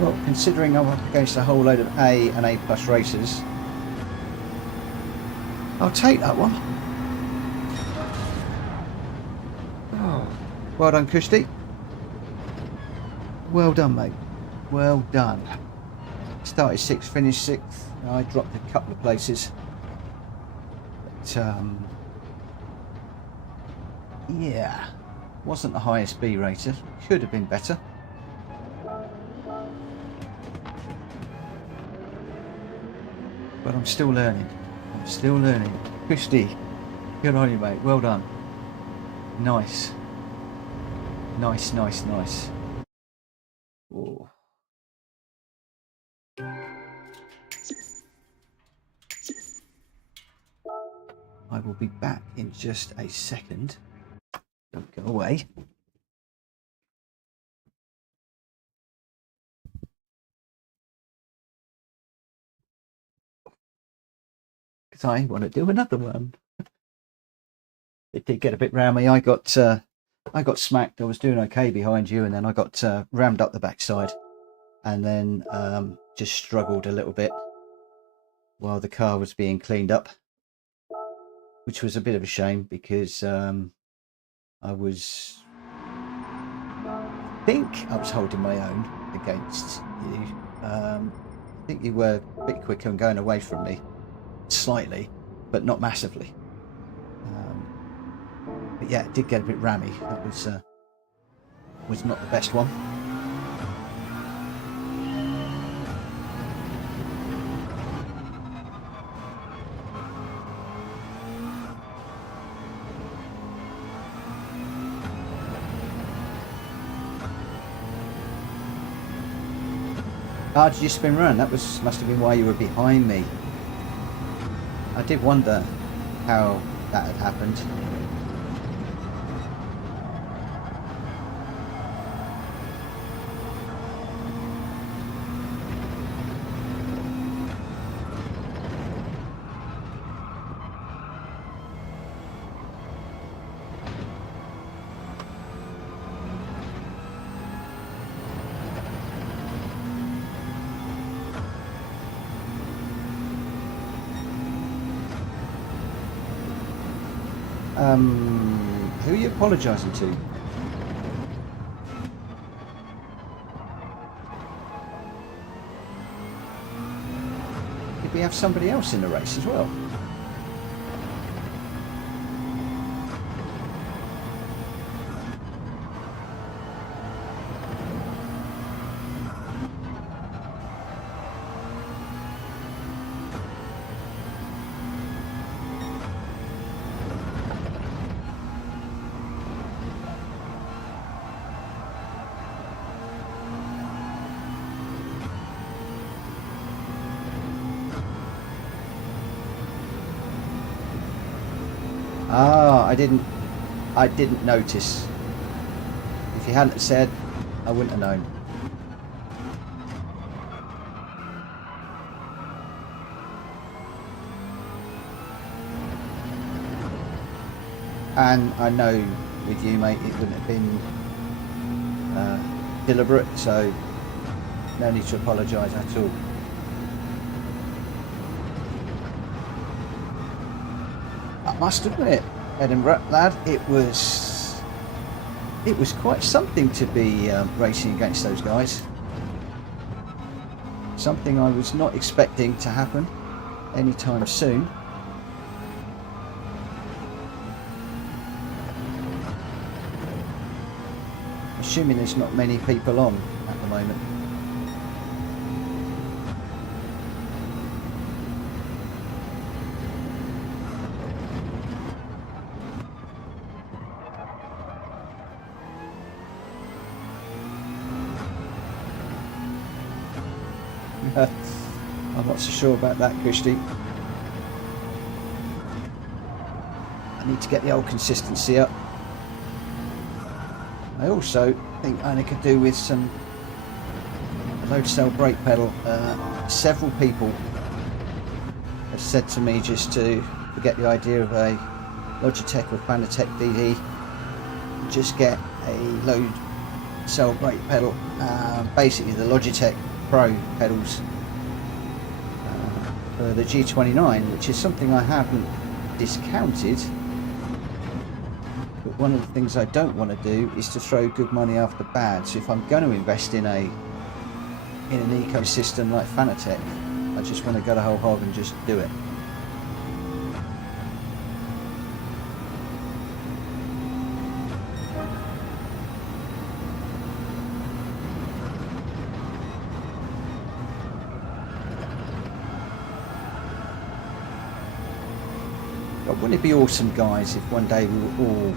Well, considering I'm up against a whole load of A and A plus racers, I'll take that one. Oh, well done, Cushdy. Well done, mate. Well done. Started 6th, finished 6th. I dropped a couple of places. But, yeah, wasn't the highest B rater. Could have been better. But I'm still learning. I'm still learning. Cushdy, good on you, mate. Well done. Nice. Nice, nice, nice. Oh. I will be back in just a second. Don't go away. Because I want to do another one. It did get a bit rammy. I got smacked. I was doing okay behind you, and then I got rammed up the backside, and then just struggled a little bit while the car was being cleaned up, which was a bit of a shame because I think I was holding my own against you. I think you were a bit quicker and going away from me slightly, but not massively. But yeah, it did get a bit rammy. That was not the best one. Ah, did you spin round? That must have been why you were behind me. I did wonder how that had happened. Who are you apologising to? Did we have somebody else in the race as well? Ah, I didn't notice. If you hadn't said, I wouldn't have known. And I know with you, mate, it wouldn't have been deliberate, so no need to apologise at all. I must admit, Edinburgh lad, it was quite something to be racing against those guys. Something I was not expecting to happen anytime soon. Assuming there's not many people on at the moment. I'm not so sure about that, Cushdy. I need to get the old consistency up. I also think I could do with some load cell brake pedal. Several people have said to me just to forget the idea of a Logitech or Fanatec DD. Just get a load cell brake pedal, basically the Logitech Pro pedals for the G29, which is something I haven't discounted. But one of the things I don't want to do is to throw good money after bad. So if I'm going to invest in an ecosystem like Fanatec, I just want to go the whole hog and just do it. But wouldn't it be awesome, guys, if one day we were all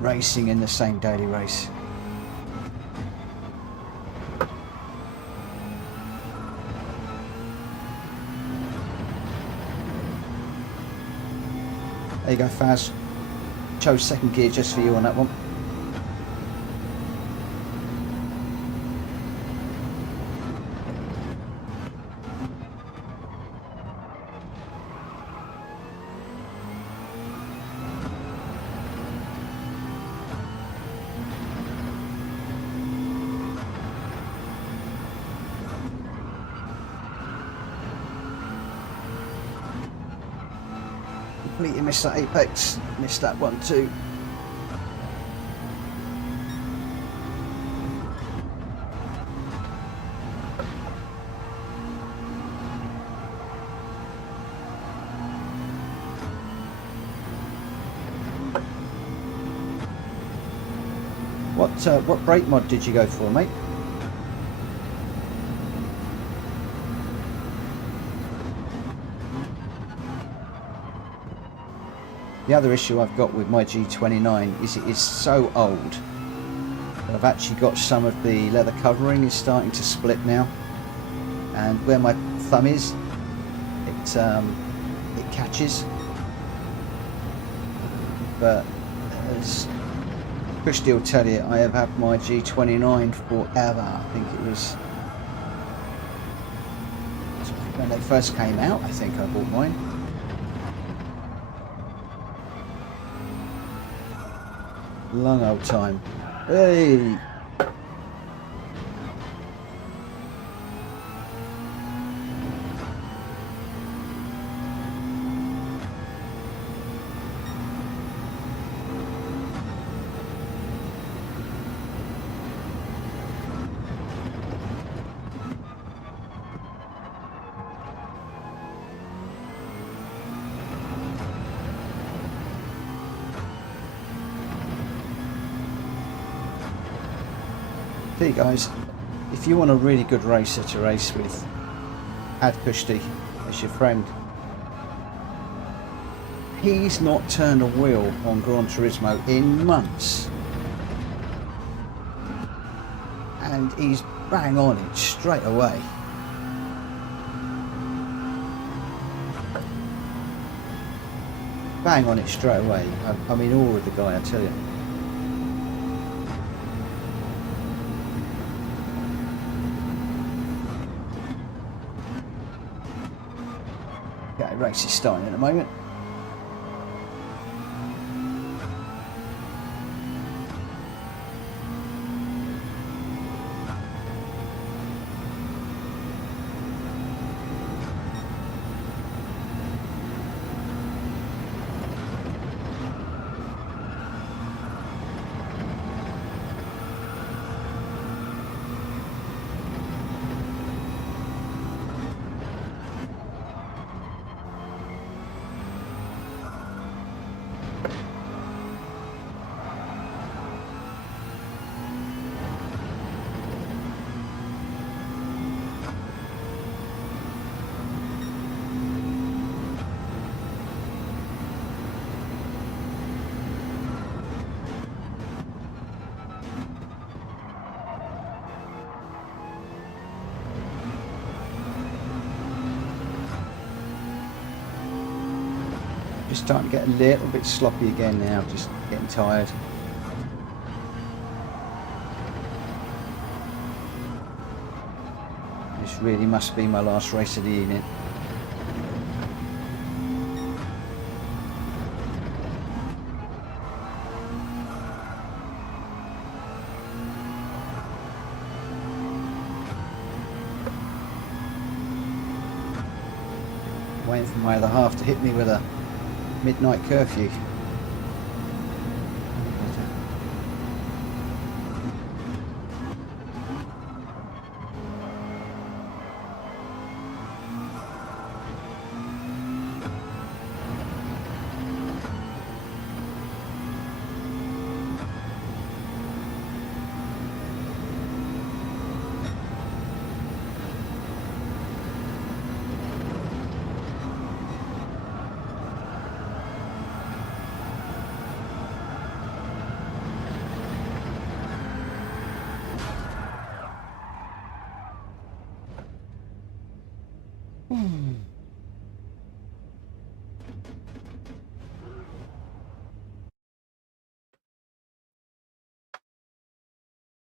racing in the same daily race? There you go, Faz. Chose second gear just for you on that one. Completely missed that apex, missed that one too. What brake mod did you go for, mate? The other issue I've got with my G29 is it is so old that I've actually got some of the leather covering is starting to split now, and where my thumb is, it catches. But as Cushdy will tell you, I have had my G29 forever. I think it was when they first came out, I think I bought mine. Long old time. Hey! There you guys, if you want a really good racer to race with, add Cushdy as your friend. He's not turned a wheel on Gran Turismo in months, and he's bang on it straight away. Bang on it straight away. I mean, awe of the guy, I tell you. Race is starting at the moment. Just starting to get a little bit sloppy again now, just getting tired. This really must be my last race of the evening. waiting for my other half to hit me with a midnight curfew.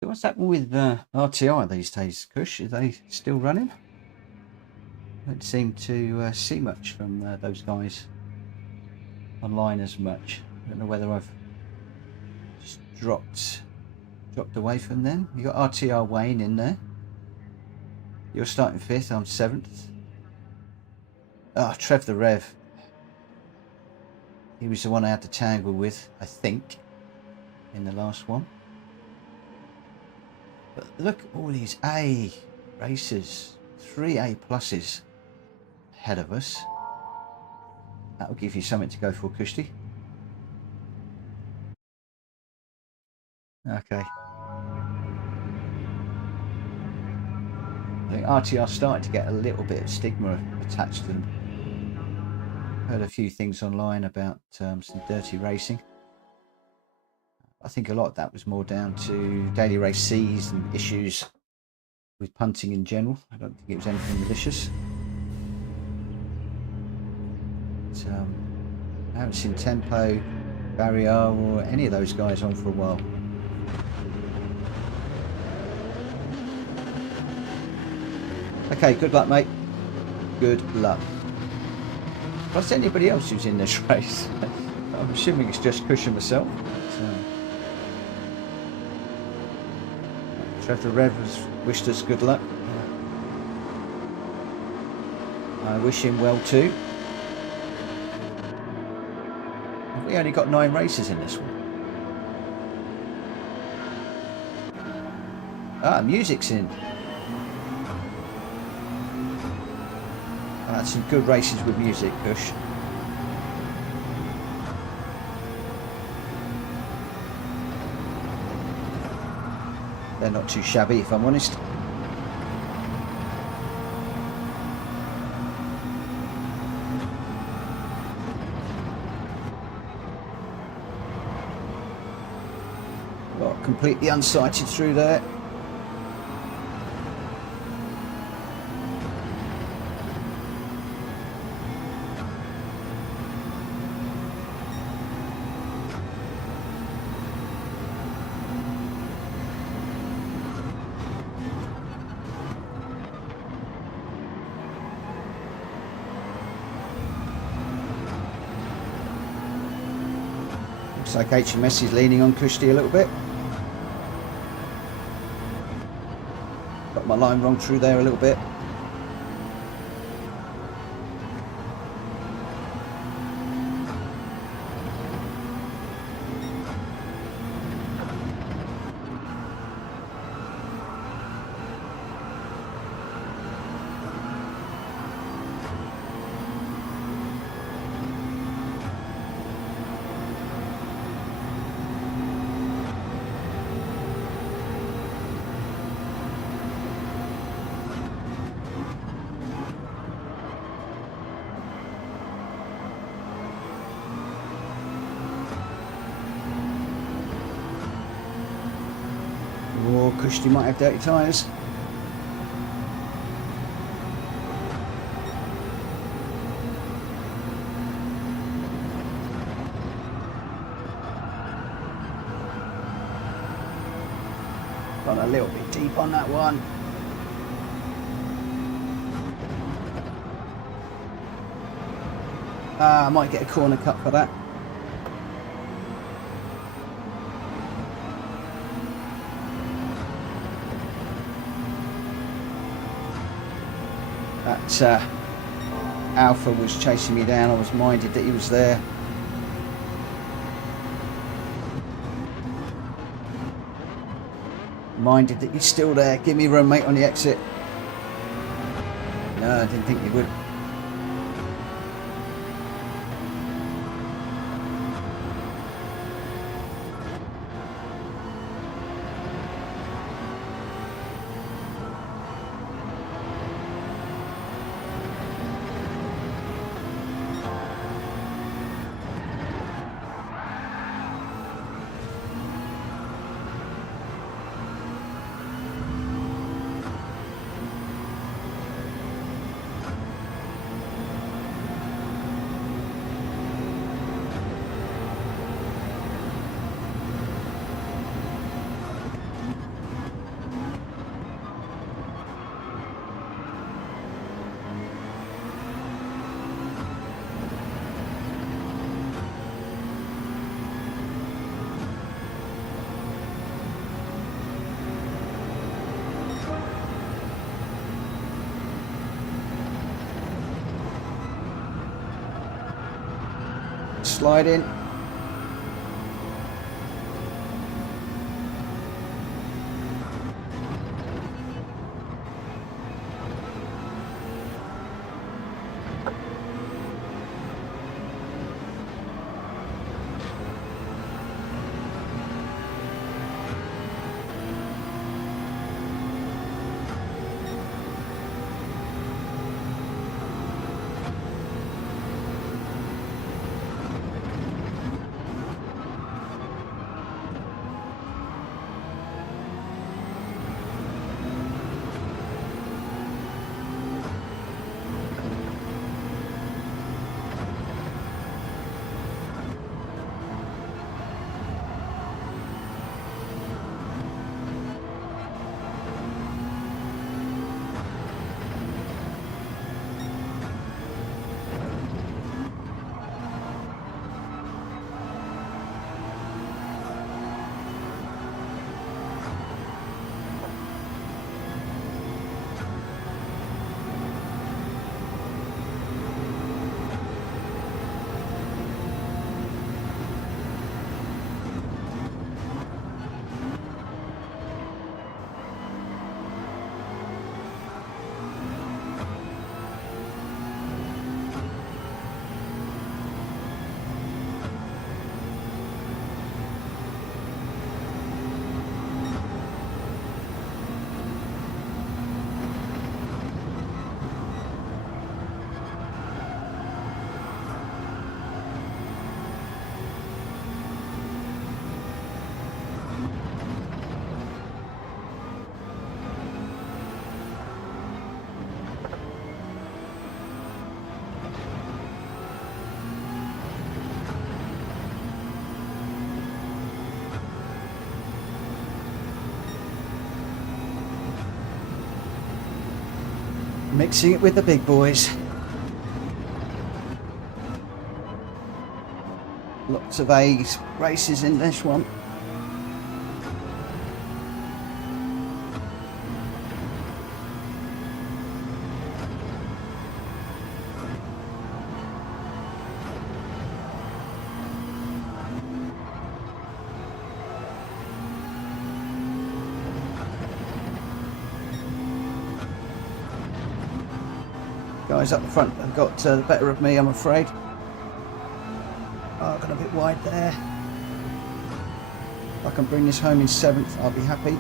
So what's happened with RTR these days, Kush? Are they still running? Don't seem to see much from those guys online as much. I don't know whether I've just dropped away from them. You got RTR Wayne in there. You're starting 5th, I'm 7th. Oh, Trev the Rev. He was the one I had to tangle with, I think, in the last one. But look at all these A races, 3 A pluses ahead of us. That'll give you something to go for, Cushdy. Okay. I think RTR started to get a little bit of stigma attached to them. Heard a few things online about some dirty racing. I think a lot of that was more down to daily race C's and issues with punting in general. I don't think it was anything malicious. But, I haven't seen Tempo, Barrier, or any of those guys on for a while. Okay, good luck, mate. Good luck. Plus anybody else who's in this race. I'm assuming it's just Cush and myself. Trevor Rev has wished us good luck. I wish him well too. Have we only got 9 races in this one? Ah, music's in. That's some good races with music, Kush. They're not too shabby, if I'm honest. Got completely unsighted through there. Looks like HMS is leaning on Cushdy a little bit. Got my line wrong through there a little bit. Or Cushdy might have dirty tyres. Gone a little bit deep on that one. I might get a corner cut for that. That Alpha was chasing me down. I was minded that he was there. Minded that he's still there. Give me room, mate, on the exit. No, I didn't think you would. Slide in. Mixing it with the big boys. Lots of A's races in this one. Guys up the front have got the better of me, I'm afraid. Oh, I got a bit wide there. If I can bring this home in 7th, I'll be happy.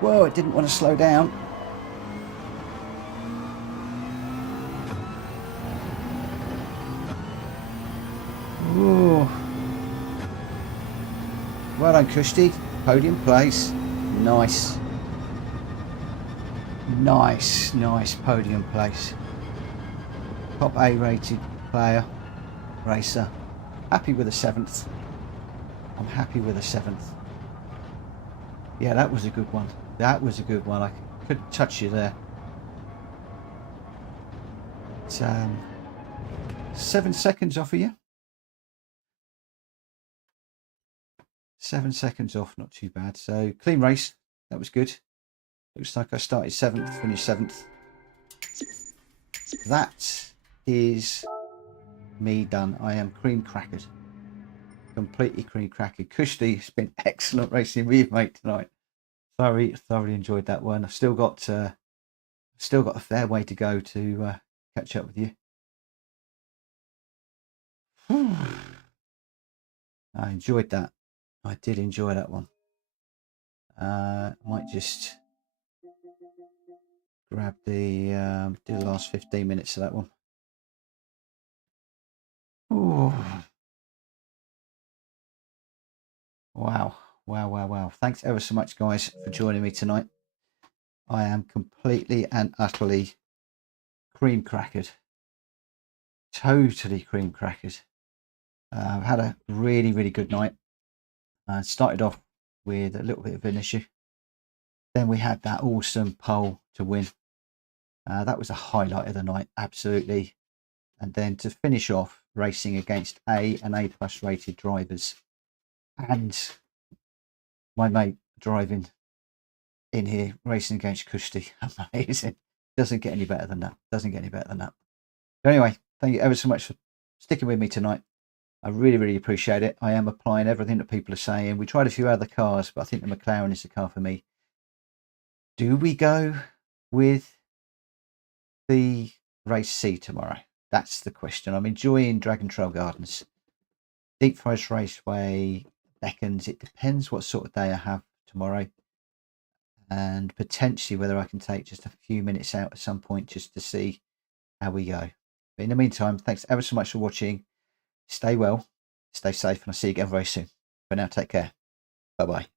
Whoa, it didn't want to slow down. Ooh. Well done, Cushdy. Podium place. Nice. Nice podium place. Top A rated player, racer. Happy with a 7th. I'm happy with a 7th. Yeah, that was a good one. That was a good one. I couldn't touch you there. It's 7 seconds off of you. 7 seconds off, not too bad. So clean race, that was good. Looks like I started 7th, finished 7th. That is me done. I am cream crackered, completely cream crackered. Cushdy, it's been excellent racing with you, mate, tonight. Thoroughly enjoyed that one. I've still got a fair way to go to catch up with you. I enjoyed that. I did enjoy that one. Might just grab the do the last 15 minutes of that one. Ooh. Wow. Thanks ever so much, guys, for joining me tonight. I am completely and utterly cream crackered. Totally cream crackered. I've had a really good night. Started off with a little bit of an issue. Then we had that awesome pole to win. That was a highlight of the night, absolutely. And then to finish off, racing against A and A+ rated drivers. And my mate driving in here, racing against Cushdy. Amazing. Doesn't get any better than that. But anyway, thank you ever so much for sticking with me tonight. I really appreciate it. I am applying everything that people are saying. We tried a few other cars, but I think the McLaren is the car for me. Do we go with the race C tomorrow? That's the question. I'm enjoying Dragon Trail Gardens. Deep Forest Raceway beckons. It depends what sort of day I have tomorrow, and potentially whether I can take just a few minutes out at some point just to see how we go. But in the meantime, thanks ever so much for watching. Stay well, stay safe, and I'll see you again very soon. For now, take care. Bye-bye.